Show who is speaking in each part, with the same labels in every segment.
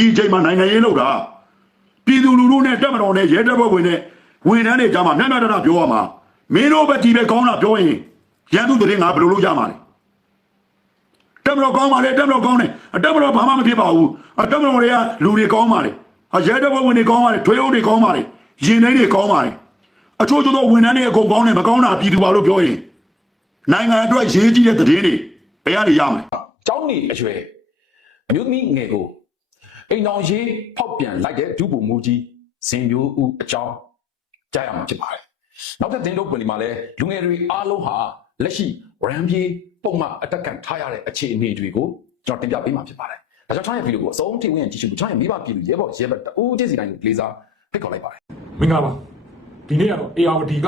Speaker 1: ဒီအချိန်မှာနိုင်ငံရေးလောက်တာပြည်သူလူထုနဲ့တက်မတော်နဲ့ရဲတပ်ဖွဲ့ဝင်နဲ့ဝန်ထမ်းတွေကြားမှာမျက်နှာတရပြောရမှာမင်းတို့ပဲဒီပဲကောင်းတာပြောရင်ရန်သူတွေငါဘယ်လိုလုပ်ကြမှာလဲတက်မတော်ကောင်းပါလေတက်မတော်ကောင်းတယ်အတက်မတော်ဘာမှမဖြစ်ပါဘူးအတက်မတော်တွေကလူတွေကောင်းပါလေအရဲတပ်ဖွဲ့ဝင်တွေကောင်းပါလေထွေးအုပ်တွေကောင်းပါလေရင်နှိတွေကောင်းပါလေအချို့ချို့သောဝန်ထမ်းတွေအကုန်ကောင်းတယ်မကောင်းတာပြည်သူပါလို့ပြောရင်နိုင်ငံအတွက်ရေးကြီးတဲ့သတင်းတွေဘယ်ကနေရမလဲ
Speaker 2: ကျောင်းနေအရွယ်အမျိုးသမီးငယ်ကို အိမ်တော်ရေးဖောက်ပြန်လိုက်တဲ့ဒုဗိုလ်မှူးကြီးဇင်မျိုးဦးအကြောင်းကြားရမှာဖြစ်ပါတယ်။နောက်ထပ်သတင်းတော့ပွင့်ဒီမှာလဲလူငယ်တွေအားလုံးဟာလက်ရှိရန်ပြေပုံမှန်အတက်ကန်ထားရတဲ့အခြေအနေတွေကိုကျွန်တော်တင်ပြပေးမှာဖြစ်ပါတယ်။ဒါကြောင့်ချားရဲ့ဗီဒီယိုကိုအဆုံးထိဝင်ကြည့်ရှုဖို့ချားရဲ့မိဘပြည်သူရဲဘော်ရဲဘက်တဦးချင်းစီတိုင်းကိုလေးစားဖိတ်ခေါ်လိုက်ပါတယ်
Speaker 3: မင်္ဂလာပါဒီနေ့ကတော့ ARD က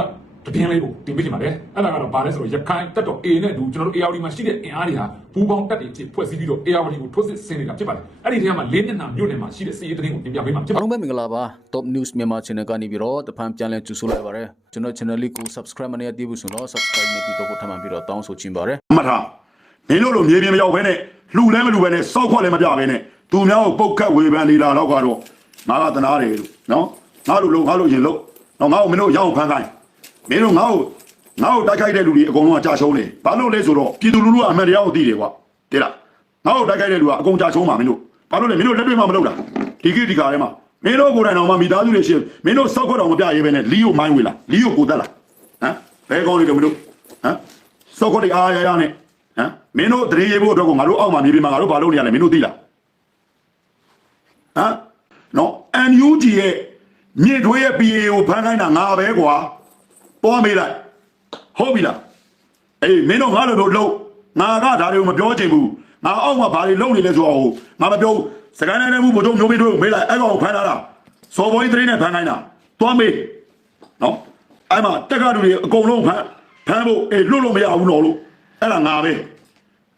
Speaker 3: တည်င်းလေးကိုတင်ပေးချင်ပါတယ်အဲ့ဒါကတော့ဗာလဲဆိုတော့ရခိုင်တက်တော့ A နဲ့တူကျွန်တော်တို့ ARD မှာရှိတဲ့အင်အားတွေဟာပူးပေါင်းတက်တွေဖြစ်ဖွဲ့စည်းပြီးတော့ ARD ကိုထိုးစစ်ဆင်နေတာဖြစ်ပါတယ်အဲ့ဒီထဲမှာလေးမျက်နှာမြို့နယ်မှာရှိတဲ့စီးရီးသတင်းကိုတင်ပြပေးမှာဖြစ်ပါ
Speaker 4: အားလုံးပဲမင်္ဂလာပါ Top News မြန်မာ Channel ကနေပြီးတော့တဖန်ပြန်လည်ကြိုဆိုလိုက်ပါရစေကျွန်တော် channel လေးကို subscribe မနေရသေးဘူးဆိုတော့ subscribe နေပြီးတော့ပို့ထမှန်ပြီးတော့တောင်းဆိုချင်ပါတယ်
Speaker 1: မှတ်ထားမင်းတို့လိုမြေပြင်မရောက်ဘဲနဲ့လှူလဲမလှူဘဲနဲ့စောက်ခွက်လည်းမပြဘဲနဲ့သူများကိုပုတ်ခတ်ဝေဖန်နေတာတော့ကတော့ငါကသနာတယ်လို့နော်ငါတို့လုံးငါတို့ရင်လို့နော်ငါ့ကိုမင်းတို့ရအောင်ဖန်ခိုင်း မင်းတို့ငါ့ကိုငါ့ကိုတိုက်ခိုက်တဲ့လူတွေအကုန်လုံးကကြာရှုံးတယ်ဘာလို့လဲဆိုတော့ပြည်သူလူထုကအမှန်တရားကိုသိတယ်ကွာတိလားငါ့ကိုတိုက်ခိုက်တဲ့လူကအကုန်ကြာရှုံးပါမင်းတို့ဘာလို့လဲမင်းတို့လက်တွေ့မှမလုပ်တာဒီကိဒီကာထဲမှာမင်းတို့ကိုယ်တိုင်တော်မှမိသားစုတွေရှိမင်းတို့စောက်ခွက်တော်မပြရေးပဲနဲ့လီကိုမိုင်းဝေလာလီကိုကိုတက်လာဟမ်ဘယ်ကောင်းနေတယ်မင်းတို့ဟမ်စောက်ခွက်တွေအားရရနဲ့ဟမ်မင်းတို့တရေရေးဖို့အတွက်ကိုငါတို့အောက်မှာမြေပြင်မှာငါတို့ဘာလုပ်နေရလဲမင်းတို့သိလားဟမ်နော် NUG ရဲ့မြင့်ထွေးရဲ့ PA ကိုဖမ်းခိုင်းတာငါပဲကွာ ပေါ်မေးလိုက်ဟုတ်ပြီလားအေးမင်းတို့ငါလိုလိုလှုပ်ငါကဒါတွေကိုမပြောချင်ဘူးငါအောက်မှာဘာတွေလုပ်နေလဲဆိုတော့ငါမပြောဘူးစကိုင်းနိုင်တဲ့ဘူးဘုံမျိုးမေးတို့မေးလိုက်အဲ့ကောင်ကိုဖမ်းလာတာစော်ဘောကြီးတရင်နဲ့ဖမ်းခိုင်းတာတွားမေးနော်အဲ့မှာတက်ကတူတွေအကုန်လုံးဖမ်းဖမ်းဖို့အေးလွတ်လို့မရဘူးတော့လို့အဲ့ဒါငါပဲ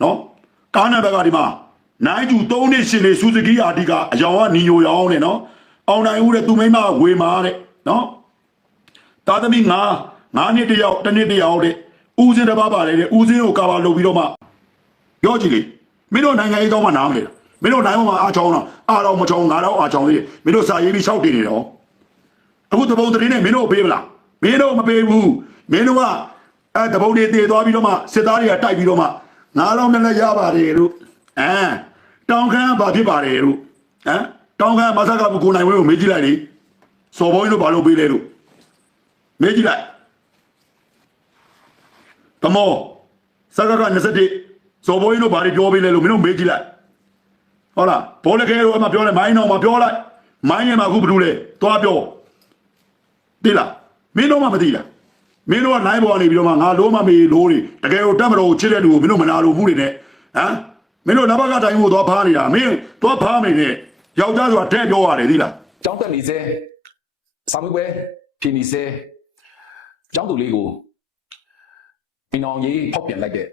Speaker 1: နော်ကားနံပါတ်ကဒီမှာနိုင်ကျူ3နှစ်ရှင်လေစူဇူကီအာဒီကအယောင်ကနီယိုရောင်းတယ်နော်အောင်နိုင်ဦးတဲ့သူမိမဝေမာတဲ့နော်သားသမီးငါ ငါနှစ်တယောက်တစ်နှစ်တယောက်တဲ့ဦးစင်းတစ်ပါးပါတယ်တဲ့ဦးစင်းကိုကာဗာလုပ်ပြီးတော့မှပြောကြည့်လေမင်းတို့နိုင်ငံရေးကောင်းမှနားမလဲလားမင်းတို့နိုင်ငံမှာအားချောင်းတော့အားတော့မချောင်းငါတော့အားချောင်းသေးတယ်မင်းတို့စာရေးပြီးရှောက်တင်နေတော့အခုတပုံတရင်နဲ့မင်းတို့ပေးမလားမင်းတို့မပေးဘူးမင်းတို့ကအဲတပုံတွေတည်သွားပြီးတော့မှစစ်သားတွေကတိုက်ပြီးတော့မှငါတော့လည်းရပါတယ်လို့အဲတောင်ခမ်းဘာဖြစ်ပါတယ်လို့ဟမ်တောင်ခမ်းမဆက်ကကိုနိုင်ဝဲကိုမေးကြည့်လိုက်လေစော်ဘုန်းကြီးတို့ဘာလို့ပေးလဲလို့မေးကြည့်လိုက် တမောစကားက21စော်ဘိုးကြီးတို့ဘာတွေပြောပေးလဲလို့မင်းတို့မေးကြည့်လိုက်ဟုတ်လားဘောလခဲတို့အမပြောလိုက်မိုင်းတော့မပြောလိုက်မိုင်းရဲ့မှာအခုဘယ်လိုလဲသွားပြောသိလားမင်းတို့မှမသိလားမင်းတို့ကနိုင်ပေါ်နေပြီးတော့မှငါလိုမမေးလို့တွေတကယ်ကိုတက်မတော်ကိုချစ်တဲ့လူကိုမင်းတို့မနာလို့ဘူးတွေနဲ့ဟမ်မင်းတို့နဘကတိုင်းကိုသွားဖားနေတာမင်းသွားဖားမယ်နဲ့ယောက်ျားဆိုတာတဲ့ပြောရတယ်သိလား။
Speaker 2: ကျောင်းတက်နေစေစာမေးပွဲဖြေနေစေကျောင်းသူလေးကို အိမ်အောင်ရေးဖောက်ပြန်လိုက်တဲ့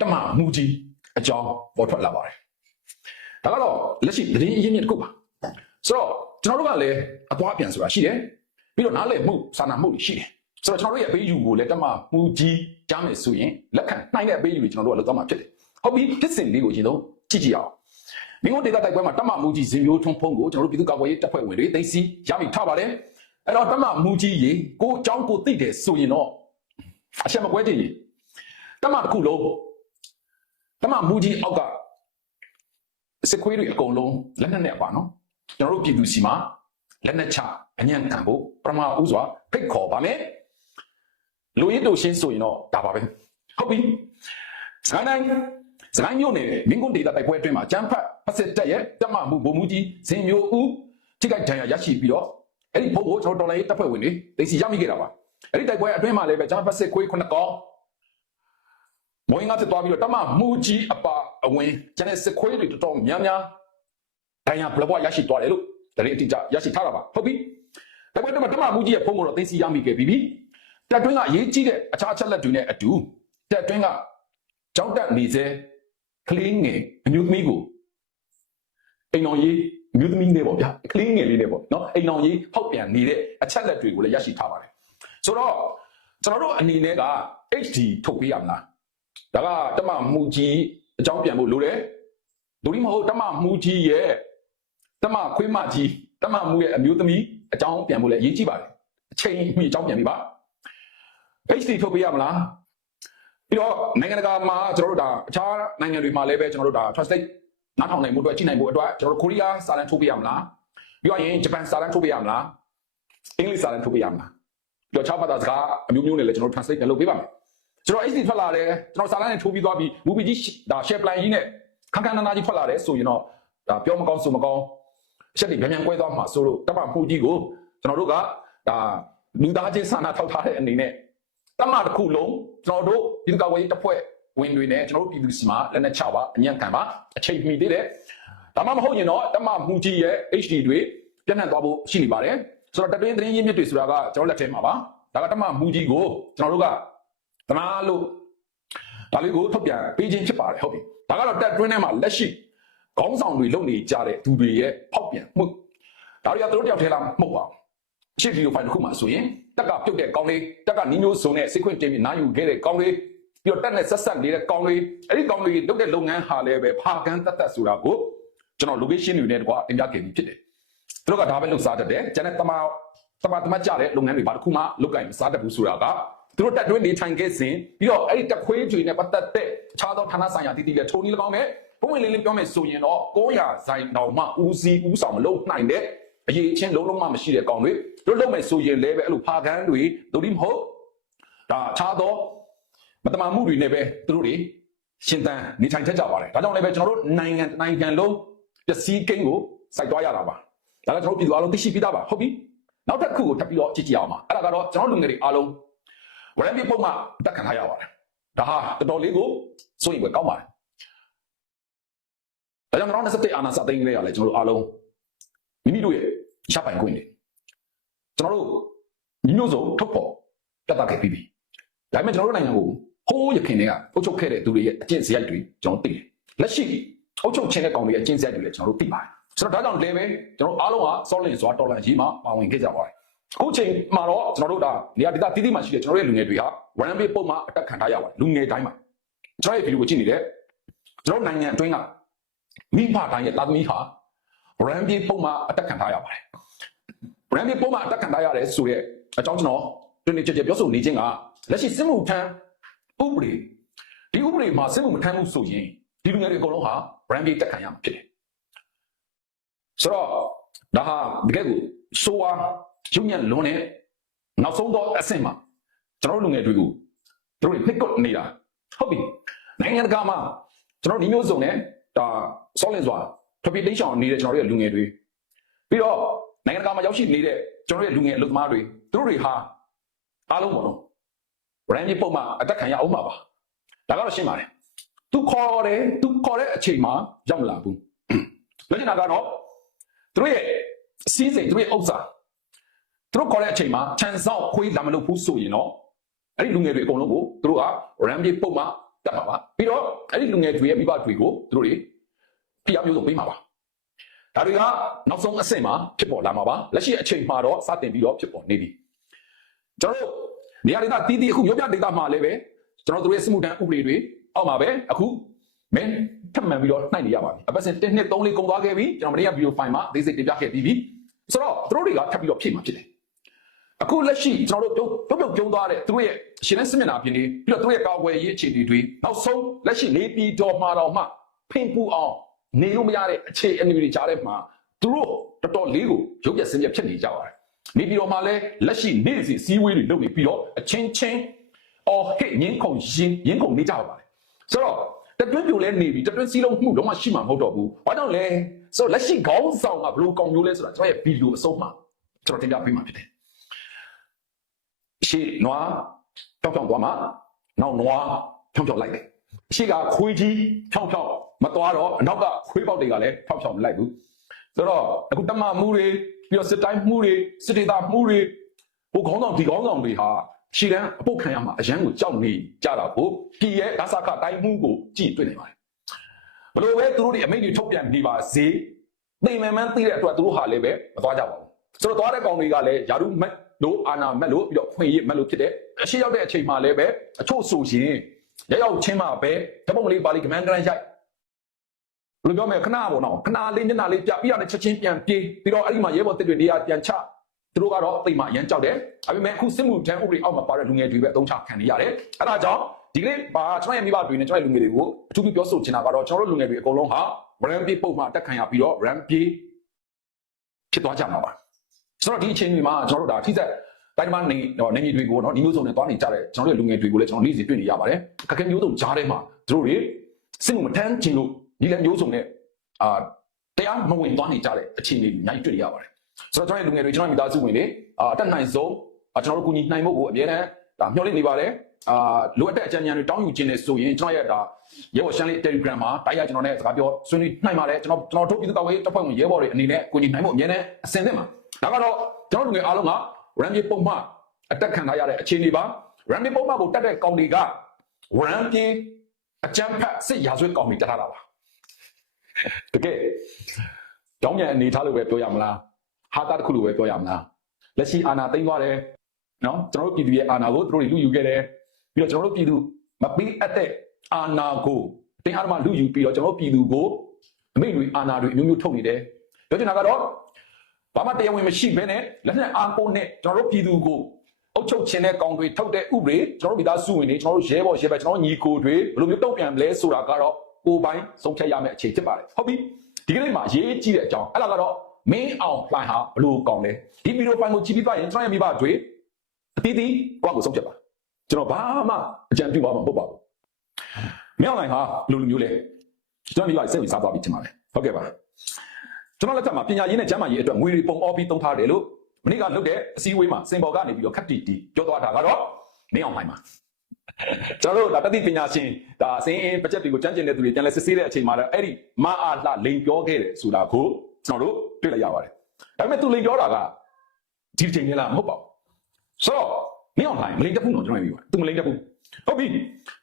Speaker 2: တမမှုကြီးအကြောင်းပေါ်ထွက်လာပါတယ်။ဒါကတော့လက်ရှိသတင်းအရင်းမြစ်တစ်ခုပါ။ဆိုတော့ကျွန်တော်တို့ကလည်းအသွားပြန်ဆိုတာရှိတယ်။ပြီးတော့နားလည်မှုစာနာမှုတွေရှိတယ်။ဆိုတော့ကျွန်တော်တို့ရဲ့အပေးယူကိုလည်းတမမှုကြီးကြားမယ်ဆိုရင်လက်ခံနိုင်တဲ့အပေးယူတွေကျွန်တော်တို့ကလုပ်သွားမှာဖြစ်တယ်။ဟုတ်ပြီဖြစ်စဉ်လေးကိုအရင်ဆုံးကြည့်ကြည့်အောင်။မင်းတို့ဒေတာတိုက်ပွဲမှာတမမှုကြီးဇင်မျိုးထွန်းဖုံးကိုကျွန်တော်တို့ပြည်သူ့ကာကွယ်ရေးတပ်ဖွဲ့ဝင်တွေသိသိရမိထားပါတယ်။အဲ့တော့တမမှုကြီးရေကိုအကြောင်းကိုသိတယ်ဆိုရင်တော့အချက်မကွဲချင်ရင် တမတစ်ခုလုံးတမမူကြီးအောက်ကစစ်ခွေးတွေအကုန်လုံးလက်နက်နဲ့ပါနော်ကျွန်တော်တို့ပြည်သူစီမှာလက်နက်ချအညံ့ခံဖို့ပထမဦးစွာဖိတ်ခေါ်ပါမယ်လူရည်တို့ရှင်းဆိုရင်တော့ဒါပါပဲဟုတ်ပြီစကိုင်းတိုင်းစကိုင်းမြို့နယ်မင်းကွန်းဒေတာတိုက်ပွဲအတွင်းမှာကျန်းဖတ်ဖက်စစ်တပ်ရဲ့တပ်မမှုဗိုလ်မှူးကြီးဇင်မျိုးဦးထိခိုက်ဒဏ်ရာရရှိပြီးတော့အဲ့ဒီဘုတ်ကိုကျွန်တော်တော်လိုင်းတပ်ဖွဲ့ဝင်တွေသိစီရမိခဲ့တာပါအဲ့ဒီတိုက်ပွဲအတွင်းမှာလည်းပဲကျန်းဖတ်စစ်ခွေးခုနှစ်ကောင် မောင်းငါတက်သွားပြီးတော့တပ်မမှုကြီးအပါအဝင်ကျန်တဲ့စစ်ခွေးတွေတော်တော်များများဒဏ်ရာဘလဘွားရရှိသွားတယ်လို့တရင်အတိအကျရရှိထားတာပါဟုတ်ပြီတိုက်ပွဲအတွင်းမှာတပ်မမှုကြီးရဲ့ဖုန်းကိုတော့သိစီရမိခဲ့ပြီးပြီတပ်တွင်းကအရေးကြီးတဲ့အခြားအချက်လက်တွေနဲ့အတူတပ်တွင်းကကြောက်တက်နေစေကလေးငယ်အမျိုးသမီးကိုအိမ်တော်ရေးအမျိုးသမီးနဲ့ပေါ့ဗျာကလေးငယ်လေးနဲ့ပေါ့နော်အိမ်တော်ရေးဖောက်ပြန်နေတဲ့အချက်လက်တွေကိုလည်းရရှိထားပါတယ်ဆိုတော့ကျွန်တော်တို့အနေနဲ့က HD ထုတ်ပေးရမလား ဒါကတမမူကြီးအကြောင်းပြန်ဖို့လိုတယ်ဒိုရီမဟုတ်တမမူကြီးရဲ့တမခွေးမကြီးတမမှုရဲ့အမျိုးသမီးအကြောင်းပြန်ဖို့လည်းအရေးကြီးပါတယ်အချိန်မှအကြောင်းပြန်ပြီပါ HD ထုတ်ပေးရမလားပြီးတော့နိုင်ငံတကာမှာကျွန်တော်တို့ဒါအခြားနိုင်ငံတွေမှာလည်းပဲကျွန်တော်တို့ဒါ translate နားထောင်နိုင်မှုအတွက်ကြည့်နိုင်မှုအတွက်ကျွန်တော်တို့ကိုရီးယားစာတန်းထုတ်ပေးရမလားပြီးတော့ရင်ဂျပန်စာတန်းထုတ်ပေးရမလားအင်္ဂလိပ်စာတန်းထုတ်ပေးရမလားပြီးတော့ခြားဘာသာစကားအမျိုးမျိုးနဲ့လည်းကျွန်တော်တို့ translate ပြန်လုပ်ပေးပါမယ် ကျွန်တော် HD ထွက်လာတယ်ကျွန်တော်စာတန်းနဲ့ထိုးပြီးသွားပြီး movie ကြီးဒါ share plan ကြီးနဲ့ခန်းခန်းနာနာကြီးထွက်လာတယ်ဆိုရင်တော့ဒါပြောမကောင်းဆိုမကောင်းအချက်တွေပြန်ပြန်ကွဲသွားမှာဆိုလို့တမမှုကြီးကိုကျွန်တော်တို့ကဒါလူသားချင်းစာနာထောက်ထားတဲ့အနေနဲ့တမတစ်ခုလုံးကျွန်တော်တို့ဒီကဝေးတစ်ဖွဲ့ဝင်တွေနဲ့ကျွန်တော်တို့ပြည်သူစီမှာလက်နဲ့ချပါအညံ့ခံပါအချိန်မီသေးတယ်ဒါမှမဟုတ်ရင်တော့တမမူကြီးရဲ့ HD တွေပြန့်နှံ့သွားဖို့ရှိနေပါတယ်ဆိုတော့တတွင်းသတင်းရင်းမြစ်တွေဆိုတာကကျွန်တော်လက်ထဲမှာပါဒါကတမမူကြီးကိုကျွန်တော်တို့က တနာလို့ဒါလေးကိုထုတ်ပြန်ပေးခြင်းဖြစ်ပါတယ်ဟုတ်ပြီဒါကတော့တက်တွင်းထဲမှာလက်ရှိခေါင်းဆောင်တွေလုပ်နေကြတဲ့သူတွေရဲ့ဖောက်ပြန်မှုဒါတွေကသူတို့တယောက်ထဲလားမဟုတ်ပါဘူးရှစ်ဗီဒီယိုဖိုင်တစ်ခုမှဆိုရင်တက်ကပြုတ်တဲ့ကောင်းလေးတက်ကနီးမျိုးစုံနဲ့စိတ်ခွင့်တင်ပြီးနားယူခဲ့တဲ့ကောင်းလေးပြီးတော့တက်နဲ့ဆက်ဆက်နေတဲ့ကောင်းလေးအဲ့ဒီကောင်းလေးလုပ်တဲ့လုပ်ငန်းဟာလည်းပဲဖာကန်တက်တက်ဆိုတာကိုကျွန်တော် location တွေနဲ့တကွာတင်ပြခဲ့ပြီးဖြစ်တယ်သူတို့ကဒါပဲလုပ်စားတတ်တယ်ကျန်တဲ့တမတမတမကြတဲ့လုပ်ငန်းတွေဘာတစ်ခုမှလုပ်ကင်မစားတတ်ဘူးဆိုတာက သူတို့တက်တွင်းနေထိုင်ခဲ့စဉ်ပြီးတော့အဲ့ဒီတက်ခွေးတွေနဲ့ပတ်သက်တဲ့အခြားသောဌာနဆိုင်ရာတည်တည်တဲ့ထုံနည်း၎င်းနဲ့ဘုံဝင်လေးလေးပြောမယ်ဆိုရင်တော့900ဇိုင်တောင်မှဦးစီးဦးဆောင်မလုပ်နိုင်တဲ့အရေးချင်းလုံးလုံးမှမရှိတဲ့ကောင်တွေတို့လုပ်မယ်ဆိုရင်လည်းပဲအဲ့လိုဖာကန်းတွေဒုတိမဟုတ်ဒါခြားသောမတမာမှုတွေနဲ့ပဲသူတို့တွေရှင်သန်နေထိုင်ထက်ကြပါတယ်ဒါကြောင့်လည်းပဲကျွန်တော်တို့နိုင်ငံနိုင်ငံလုံးပစ္စည်းကိန်းကိုစိုက်သွားရတာပါဒါလည်းကျွန်တော်တို့ပြည်သူအားလုံးသိရှိပြီးသားပါဟုတ်ပြီနောက်တစ်ခုကိုထပ်ပြီးတော့ကြည့်ကြည့်အောင်ပါအဲ့ဒါကတော့ကျွန်တော်လူငယ်တွေအားလုံး ဝရံပြပုံမှတက်ခံထားရပါတယ်ဒါဟာတော်တော်လေးကိုစိုးရိမ်ပဲကောင်းပါတယ်ဒါကြောင့်2021အာနာစသိန်းလေးရလဲကျွန်တော်တို့အားလုံးမိမိတို့ရဲ့ရပိုင်ခွင့်တွေကျွန်တော်တို့ညီမျိုးစုံထုတ်ဖို့တက်တာခဲ့ပြီးပြီဒါပေမဲ့ကျွန်တော်တို့နိုင်ငံကိုဟိုးရခင်တွေကအုပ်ချုပ်ခဲ့တဲ့သူတွေရဲ့အကျင့်စရိုက်တွေကျွန်တော်သိတယ်လက်ရှိအုပ်ချုပ်ခြင်းတဲ့ကောင်တွေရဲ့အကျင့်စရိုက်တွေလည်းကျွန်တော်တို့သိပါတယ်ဆိုတော့ဒါကြောင့်လည်းပဲကျွန်တော်အားလုံးက solid ဆိုတာတော်လန်ကြီးမှာပါဝင်ခဲ့ကြပါတယ် အခုချိန်မှာတော့ကျွန်တော်တို့ဒါနေရာဒေသတည်တည်မှရှိတဲ့ကျွန်တော်တို့ရဲ့လူငယ်တွေဟာ one way ပုံမှန်အတက်ခံထားရပါတယ်လူငယ်တိုင်းမှာကျွန်တော်ရဲ့ဗီဒီယိုကိုကြည့်နေတဲ့ကျွန်တော်နိုင်ငံအတွင်းကမိဖတိုင်းရဲ့တာသမီဟာ brand ပြေပုံမှန်အတက်ခံထားရပါတယ် brand ပြေပုံမှန်အတက်ခံထားရတယ်ဆိုရဲအကြောင်းကျွန်တော်တွင်နေချက်ချက်ပြောဆိုနေခြင်းကလက်ရှိစစ်မှုထမ်းဥပဒေဒီဥပဒေမှာစစ်မှုမထမ်းမှုဆိုရင်ဒီလူငယ်တွေအကုန်လုံးဟာ brand ပြေတက်ခံရမှာဖြစ်တယ်ဆိုတော့ဒါဟာတကယ်ကိုဆိုဝါ ရုံညံလွန်တဲ့နောက်ဆုံးတော့အဆင့်မှာကျွန်တော်တို့လူငယ်တွေကိုသူတို့တွေနှိပ်ကွပ်နေတာဟုတ်ပြီနိုင်ငံတကာမှာကျွန်တော်ဒီမျိုးစုံနဲ့ဒါ solid စွာ population နေတဲ့ကျွန်တော်တို့ရဲ့လူငယ်တွေပြီးတော့နိုင်ငံတကာမှာရောက်ရှိနေတဲ့ကျွန်တော်တို့ရဲ့လူငယ်အလုပ်သမားတွေသူတို့တွေဟာအားလုံးပေါ့နော် brand မြေပုံမှအတက်ခံရအောင်ပါပါဒါကတော့ရှင်းပါတယ်သူခေါ်တယ်သူခေါ်တဲ့အချိန်မှာရောက်မလာဘူးလက်ကျင်တာကတော့သူတို့ရဲ့စီးစိမ်သူတို့ရဲ့ဥစ္စာ သူတို့ခေါ်တဲ့အချိန်မှာခြံစောက်ခွေးလာမလုပ်ဘူးဆိုရင်တော့အဲ့ဒီလူငယ်တွေအကုန်လုံးကိုသူတို့က brand မြေပုံမှတက်ပါပါပြီးတော့အဲ့ဒီလူငယ်တွေရဲ့မိဘတွေကိုသူတို့တွေဖိအားမျိုးစုံပေးမှာပါဒါတွေကနောက်ဆုံးအဆင့်မှာဖြစ်ပေါ်လာမှာပါလက်ရှိအချိန်မှာတော့စတင်ပြီးတော့ဖြစ်ပေါ်နေပြီကျွန်တော်တို့နေရာဒေသတီးတီးအခုမြို့ပြဒေသမှာလည်းပဲကျွန်တော်တို့ရဲ့စစ်မှုထမ်းဥပဒေတွေအောက်မှာပဲအခုမင်းထပ်မှန်ပြီးတော့နှိုက်နေရပါပြီအပတ်စဉ်1နှစ်3လေးကုန်သွားခဲ့ပြီကျွန်တော်မနေ့ကဗီဒီယိုဖိုင်မှာဒေးစိတ်တင်ပြခဲ့ပြီးပြီဆိုတော့သူတို့တွေကထပ်ပြီးတော့ဖြည့်မှာဖြစ်တယ် အခုလက်ရှိကျွန်တော်တို့ပြုတ်ပြုတ်ပြုံးသွားတဲ့သူတို့ရဲ့ရှင်တဲ့စစ်မျက်နှာပြင်တွေပြီးတော့သူတို့ရဲ့ကာကွယ်ရေးအခြေအနေတွေနောက်ဆုံးလက်ရှိနေပြည်တော်မှာတော့မှဖင်ပူအောင်နေလို့မရတဲ့အခြေအနေတွေကြားထဲမှာသူတို့တော်တော်လေးကိုရုပ်ပြစင်းပြဖြစ်နေကြပါတယ်။နေပြည်တော်မှာလည်းလက်ရှိနေ့စဉ်စီးဝေးတွေလုပ်နေပြီးတော့အချင်းချင်းအော်ဟဲ့ငင်းခုန်ရင်ငင်းခုန်နေကြပါပါတယ်။ဆိုတော့တတွင်းပြိုလဲနေပြီတတွင်းစီးလုံးမှုတော့မှရှိမှာမဟုတ်တော့ဘူး။ဘာကြောင့်လဲဆိုတော့လက်ရှိခေါင်းဆောင်ကဘလို့ကောင်မျိုးလဲဆိုတာကျွန်တော်ရဲ့ဗီဒီယိုအဆုံးမှာကျွန်တော်တင်ပြပေးမှာဖြစ်တယ်။ ရှေ့နွားတောက်တောက်သွားမှာနောက်နွားဖြောင်းဖြောင်းလိုက်တယ်။ရှေ့ကခွေးကြီးဖြောင်းဖြောင်းမသွားတော့အနောက်ကခွေးပေါက်တွေကလည်းဖြောင်းဖြောင်းမလိုက်ဘူးဆိုတော့အခုတမမှုတွေပြီးတော့စစ်တိုင်းမှုတွေစစ်ဒေသမှုတွေဟိုခေါင်းဆောင်ဒီခေါင်းဆောင်တွေဟာရှီတန်းအပုတ်ခံရမှာအရန်ကိုကြောက်နေကြတာကိုပြည်ရဲ့ဒါစခတိုင်းမှုကိုကြည့်တွေ့နေပါတယ်ဘလို့ပဲသူတို့တွေအမိန့်တွေထုတ်ပြန်နေပါစေသိမှန်မှန်သိတဲ့အတွက်သူတို့ဟာလည်းပဲမသွားကြပါဘူးဆိုတော့သွားတဲ့ကောင်တွေကလည်းယာရုမက် လို့အာနာမက်လို့ပြီးတော့ဖွင့်ရမက်လို့ဖြစ်တဲ့အရှိရောက်တဲ့အချိန်မှလည်းပဲအချို့ဆိုရင်ရရောက်ချင်းမှပဲတပုံလေးပါဠိကမန်ကရန်ရိုက်ဘယ်လိုပြောမလဲခဏပေါ့နော်ခဏလေးမျက်နှာလေးပြပြီးတော့လည်းချက်ချင်းပြန်ပြေးပြီးတော့အဲ့ဒီမှာရဲဘော်တစ်တွေနေရာပြန်ချသူတို့ကတော့အသိမှအရန်ကြောက်တယ်ဒါပေမဲ့အခုစစ်မှုထမ်းဥပဒေအောက်မှာပါတဲ့လူငယ်တွေပဲအသုံးချခံနေရတယ်အဲ့ဒါကြောင့်ဒီကနေ့ပါကျွန်တော်ရဲ့မိဘတွေနဲ့ကျွန်တော်ရဲ့လူငယ်တွေကိုအထူးပြောဆိုချင်တာကတော့ကျွန်တော်တို့လူငယ်တွေအကုန်လုံးဟာ RAM ပြေးပုံမှန်တက်ခံရပြီးတော့ RAM ပြေးဖြစ်သွားကြမှာပါ ဆိုတော့ဒီအချိန်တွေမှာကျွန်တော်တို့ဒါထိစက်တိုင်းမှာနေတော့နေမြေတွေကိုနော်ဒီမျိုးစုံနဲ့တွားနေကြတဲ့ကျွန်တော်တို့လူငယ်တွေကိုလည်းကျွန်တော်နေ့စဉ်တွေ့နေရပါတယ်ခက်ခဲမျိုးစုံကြားထဲမှာသူတို့တွေစစ်မှုမထမ်းချင်လို့ဒီလည်းမျိုးစုံနဲ့အာတရားမဝင်သွားနေကြတဲ့အခြေအနေတွေအများကြီးတွေ့နေရပါတယ်ဆိုတော့ကျွန်တော်ရဲ့လူငယ်တွေကျွန်တော်မိသားစုဝင်တွေအာအတက်နိုင်ဆုံးအာကျွန်တော်တို့ကူညီနိုင်ဖို့ကိုအများနဲ့ဒါမျှော်လင့်နေပါတယ်အာလိုအပ်တဲ့အကြံဉာဏ်တွေတောင်းယူခြင်းနဲ့ဆိုရင်ကျွန်တော်ရဲ့ဒါရဲဘော်ရှမ်းလေး Telegram မှာတိုက်ရိုက်ကျွန်တော်နဲ့စကားပြောဆွေးနွေးနိုင်ပါတယ်ကျွန်တော်ကျွန်တော်တို့ပြည်သူ့ကော်ဝေးတပ်ဖွဲ့ဝင်ရဲဘော်တွေအနေနဲ့ကူညီနိုင်ဖို့အများနဲ့အဆင်သင့်ပါ ဒါကတော့ကျွန်တော်လူငယ်အားလုံးက RAM ပြေပုံမှန်အတက်ခံထားရတဲ့အခြေအနေပါ RAM ပြေပုံမှန်ကိုတက်တဲ့ကောင်တွေက RAM ပြေအကြမ်းဖက်စစ်ရာဇဝတ်ကောင်တွေတက်ထားတာပါတကယ်တောင်းရအနေထားလို့ပဲပြောရမလားဟာတာတစ်ခုလို့ပဲပြောရမလားလက်ရှိအာဏာသိမ်းသွားတယ်နော်ကျွန်တော်တို့ပြည်သူရဲ့အာဏာကိုသူတို့တွေလူယူခဲ့တယ်ပြီးတော့ကျွန်တော်တို့ပြည်သူမပေးအပ်တဲ့အာဏာကိုတင်အားမလူယူပြီးတော့ကျွန်တော်တို့ပြည်သူကိုအမိန့်တွေအာဏာတွေအမျိုးမျိုးထုတ်နေတယ်ပြောချင်တာကတော့ ဘာမှတရားဝင်မရှိဘဲနဲ့လက်နက်အားကိုနဲ့ကျွန်တော်တို့ပြည်သူကိုအုပ်ချုပ်ခြင်းတဲ့ကောင်တွေထုတ်တဲ့ဥပဒေကျွန်တော်တို့ပြည်သားစုဝင်တွေကျွန်တော်တို့ရဲဘော်ရဲဘက်ကျွန်တော်တို့ညီကိုတွေဘယ်လိုမျိုးတုံ့ပြန်မလဲဆိုတာကတော့ကိုယ်ပိုင်ဆုံးဖြတ်ရမယ့်အခြေဖြစ်ပါတယ်ဟုတ်ပြီဒီကနေ့မှာရေးကြည့်တဲ့အကြောင်းအဲ့ဒါကတော့မင်းအောင်လှိုင်ဟာဘလို့ကောင်းလဲဒီဗီဒီယိုဖိုင်ကိုကြည့်ပြီးသွားရင်ကျွန်တော်ရဲ့မိဘတွေအတီးတီးဘာကိုဆုံးဖြတ်ပါကျွန်တော်ဘာမှအကြံပြုပါမှာမဟုတ်ပါဘူးမင်းအောင်လှိုင်ဟာလူလူမျိုးလဲကျွန်တော်မိဘစိတ်ဝင်စားသွားပြီကျွန်တော်လဲဟုတ်ကဲ့ပါ ကျွန်တော်လက်ထက်မှာပညာရေးနဲ့ကျန်းမာရေးအတွက်ငွေတွေပုံအောပြီးသုံးထားတယ်လို့မနေ့ကလုပ်တဲ့အစည်းအဝေးမှာစင်ပေါ်ကနေပြီးတော့ခက်တီတီပြောသွားတာကတော့မင်းအောင်လှိုင်ပါကျွန်တော်တို့ဒါတတိပညာရှင်ဒါစင်းအင်းပချက်တွေကိုကြမ်းကျင်တဲ့သူတွေပြန်လဲစစ်ဆေးတဲ့အချိန်မှာလည်းအဲ့ဒီမအားလှလိန်ပြောခဲ့တယ်ဆိုတာကိုကျွန်တော်တို့တွေ့လိုက်ရပါတယ်ဒါပေမဲ့သူလိန်ပြောတာကဒီတစ်ချိန်လေးလားမဟုတ်ပါဘူးဆိုတော့မင်းအောင်လှိုင်မလိန်တက်ဘူးတော့ကျွန်တော်ပြောပါသူမလိန်တက်ဘူးဟုတ်ပြီ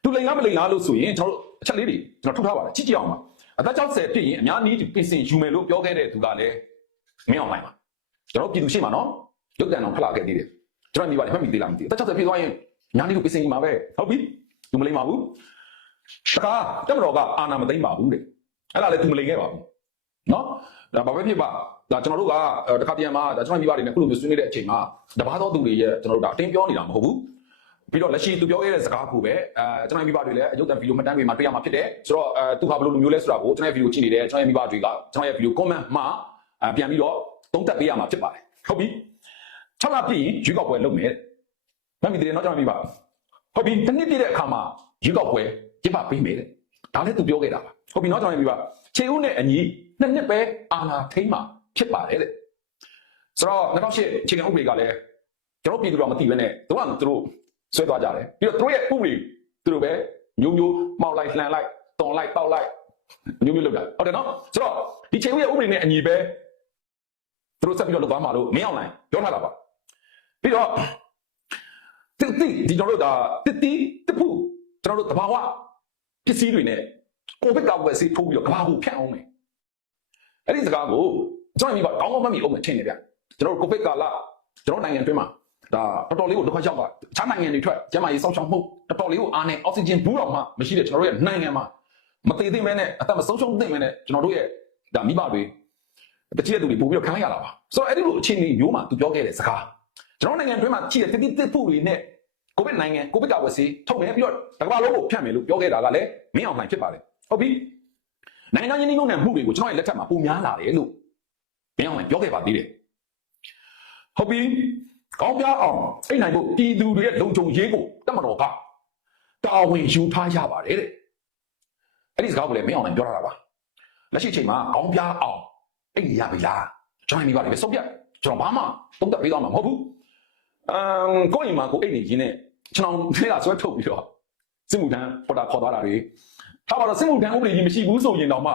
Speaker 2: သူလိန်လားမလိန်လားလို့ဆိုရင်ကျွန်တော်တို့အချက်လေးတွေကျွန်တော်ထုတ်ထားပါတယ်ကြည့်ကြည့်အောင်ပါ အသက်60ပြည့်ရင်အများကြီးပြင်ဆင်ယူမယ်လို့ပြောခဲ့တဲ့သူကလည်းမင်းအောင်လှိုင်ပါကျွန်တော်ပြည်သူရှိမှာနော်ရုပ်တံတော်ဖလာခဲ့သေးတယ်ကျွန်တော်မိပါတယ်မှတ်မိသေးလားမသိဘူးအသက်60ပြည့်သွားရင်အများကြီးကိုပြင်ဆင်ယူမှာပဲဟုတ်ပြီသူမလိန်ပါဘူးတခါတက်မတော်ကအာနာမသိမ့်ပါဘူးတဲ့အဲ့ဒါလည်းသူမလိန်ခဲ့ပါဘူးနော်ဒါဘာပဲဖြစ်ပါဒါကျွန်တော်တို့ကတခါတည်းမှာဒါကျွန်တော်မိဘတွေနဲ့ခုလိုမျိုးဆွေးနွေးတဲ့အချိန်မှာတပားသောသူတွေရဲ့ကျွန်တော်တို့ဒါအတင်းပြောနေတာမဟုတ်ဘူး ပြီးတော့လက်ရှိသူပြောခဲ့တဲ့စကားကိုပဲအဲကျွန်တော်မိဘတွေလည်းအယုတ်တန်ဗီဒီယိုမှတ်တမ်းတွေမှာတွေ့ရမှာဖြစ်တယ်ဆိုတော့အဲသူဟာဘယ်လိုလူမျိုးလဲဆိုတာကိုကျွန်တော်ရဲ့ဗီဒီယိုကြည့်နေတယ်ကျွန်တော်ရဲ့မိဘတွေကကျွန်တော်ရဲ့ဗီဒီယို comment မှာပြန်ပြီးတော့သုံးသပ်ပေးရမှာဖြစ်ပါတယ်ဟုတ်ပြီ6လပြည့်ရွေးကောက်ပွဲလုပ်မယ်မမီတယ်တော့ကျွန်တော်မိဘဟုတ်ပြီတစ်နှစ်ပြည့်တဲ့အခါမှာရွေးကောက်ပွဲကျင်းပပေးမယ်တဲ့ဒါလည်းသူပြောခဲ့တာပါဟုတ်ပြီနော်ကျွန်တော်မိဘခြေဦးနဲ့အညီနှစ်နှစ်ပဲအာနာထိန်မှာဖြစ်ပါတယ်တဲ့ဆိုတော့2008ခြေကဥပဒေကလည်းကျွန်တော်ပြည်သူတော်မသိဘဲနဲ့တို့ကတို့ ဆွဲသွားကြတယ်ပြီးတော့သူတို့ရဲ့ဥပဒေသူတို့ပဲညိုးညိုးမှောက်လိုက်လှန်လိုက်တွန်လိုက်တောက်လိုက်ညိုးညိုးလုပ်တာဟုတ်တယ်နော်ဆိုတော့ဒီချိန်ရဲ့ဥပဒေနဲ့အညီပဲသူတို့ဆက်ပြီးတော့လုပ်သွားမှာလို့မင်းအောင်လိုက်ပြောထားတာပါပြီးတော့တိတိဒီကျွန်တော်တို့ဒါတိတိတပူကျွန်တော်တို့တဘာဝပစ္စည်းတွေနဲ့ကိုဗစ်ကောက်ွယ်ဆေးထိုးပြီးတော့ကဘာကိုဖြတ်အောင်မယ်အဲ့ဒီစကားကိုကျွန်တော်မိဘကောင်းကောင်းမှတ်မိအောင်မယ်ထင်နေဗျကျွန်တော်တို့ကိုဗစ်ကာလကျွန်တော်နိုင်ငံတွင်းမှာ ဒါတော်တော်လေးကိုဒုက္ခရောက်တာခြားနိုင်ငံတွေထွက်ကျန်းမာရေးစောင့်ရှောက်မှုတော်တော်လေးကိုအားနဲ့အောက်ဆီဂျင်ဘူးတော်မှမရှိတဲ့ကျွန်တော်တို့ရဲ့နိုင်ငံမှာမသေးသေးမဲနဲ့အသက်မဆုံးရှုံးသေးမဲနဲ့ကျွန်တော်တို့ရဲ့ဒါမိဘတွေတချိတဲ့သူတွေပို့ပြီးတော့ခံရတာပါဆိုတော့အဲ့ဒီလိုအခြေအနေမျိုးမှာသူပြောခဲ့တဲ့စကားကျွန်တော်နိုင်ငံတွင်းမှာရှိတဲ့တိတိတစ်ဖို့တွေနဲ့ကိုဗစ်နိုင်ငံကိုဗစ်ကာဝယ်ဆေးထုတ်မယ်ပြီးတော့တကမ္ဘာလုံးကိုဖြန့်မယ်လို့ပြောခဲ့တာကလည်းမင်းအောင်လှိုင်ဖြစ်ပါတယ်ဟုတ်ပြီနိုင်ငံရင်းနှီးမြှုပ်နှံမှုတွေကိုကျွန်တော်ရဲ့လက်ထက်မှာပုံများလာတယ်လို့မင်းအောင်လှိုင်ပြောခဲ့ပါသေးတယ်ဟုတ်ပြီ ကောင်းပြအောင်အိတ်နိုင်ဖို့ပြည်သူတွေရဲ့လုံခြုံရေးကိုတမတော်ကတာဝန်ယူထားရပါတယ်တဲ့အဲ့ဒီစကားကိုလည်းမင်းအောင်လှိုင်ပြောထားတာပါလက်ရှိအချိန်မှာကောင်းပြအောင်အိတ်ရပြီလားကျွန်တော်မိပါတယ်ပဲစုပ်ပြကျွန်တော်ဘာမှတုံ့တက်ပေးသွားမှာမဟုတ်ဘူးအမ်ကိုယ့်အိမ်မှာကိုအိတ်နေရင်းနဲ့ကျွန်တော်ထဲကဆွဲထုတ်ပြီးတော့စစ်မှုထမ်းပေါ်တာခေါ်သွားတာတွေထားပါတော့စစ်မှုထမ်းဥပဒေကြီးမရှိဘူးဆိုရင်တော့မှ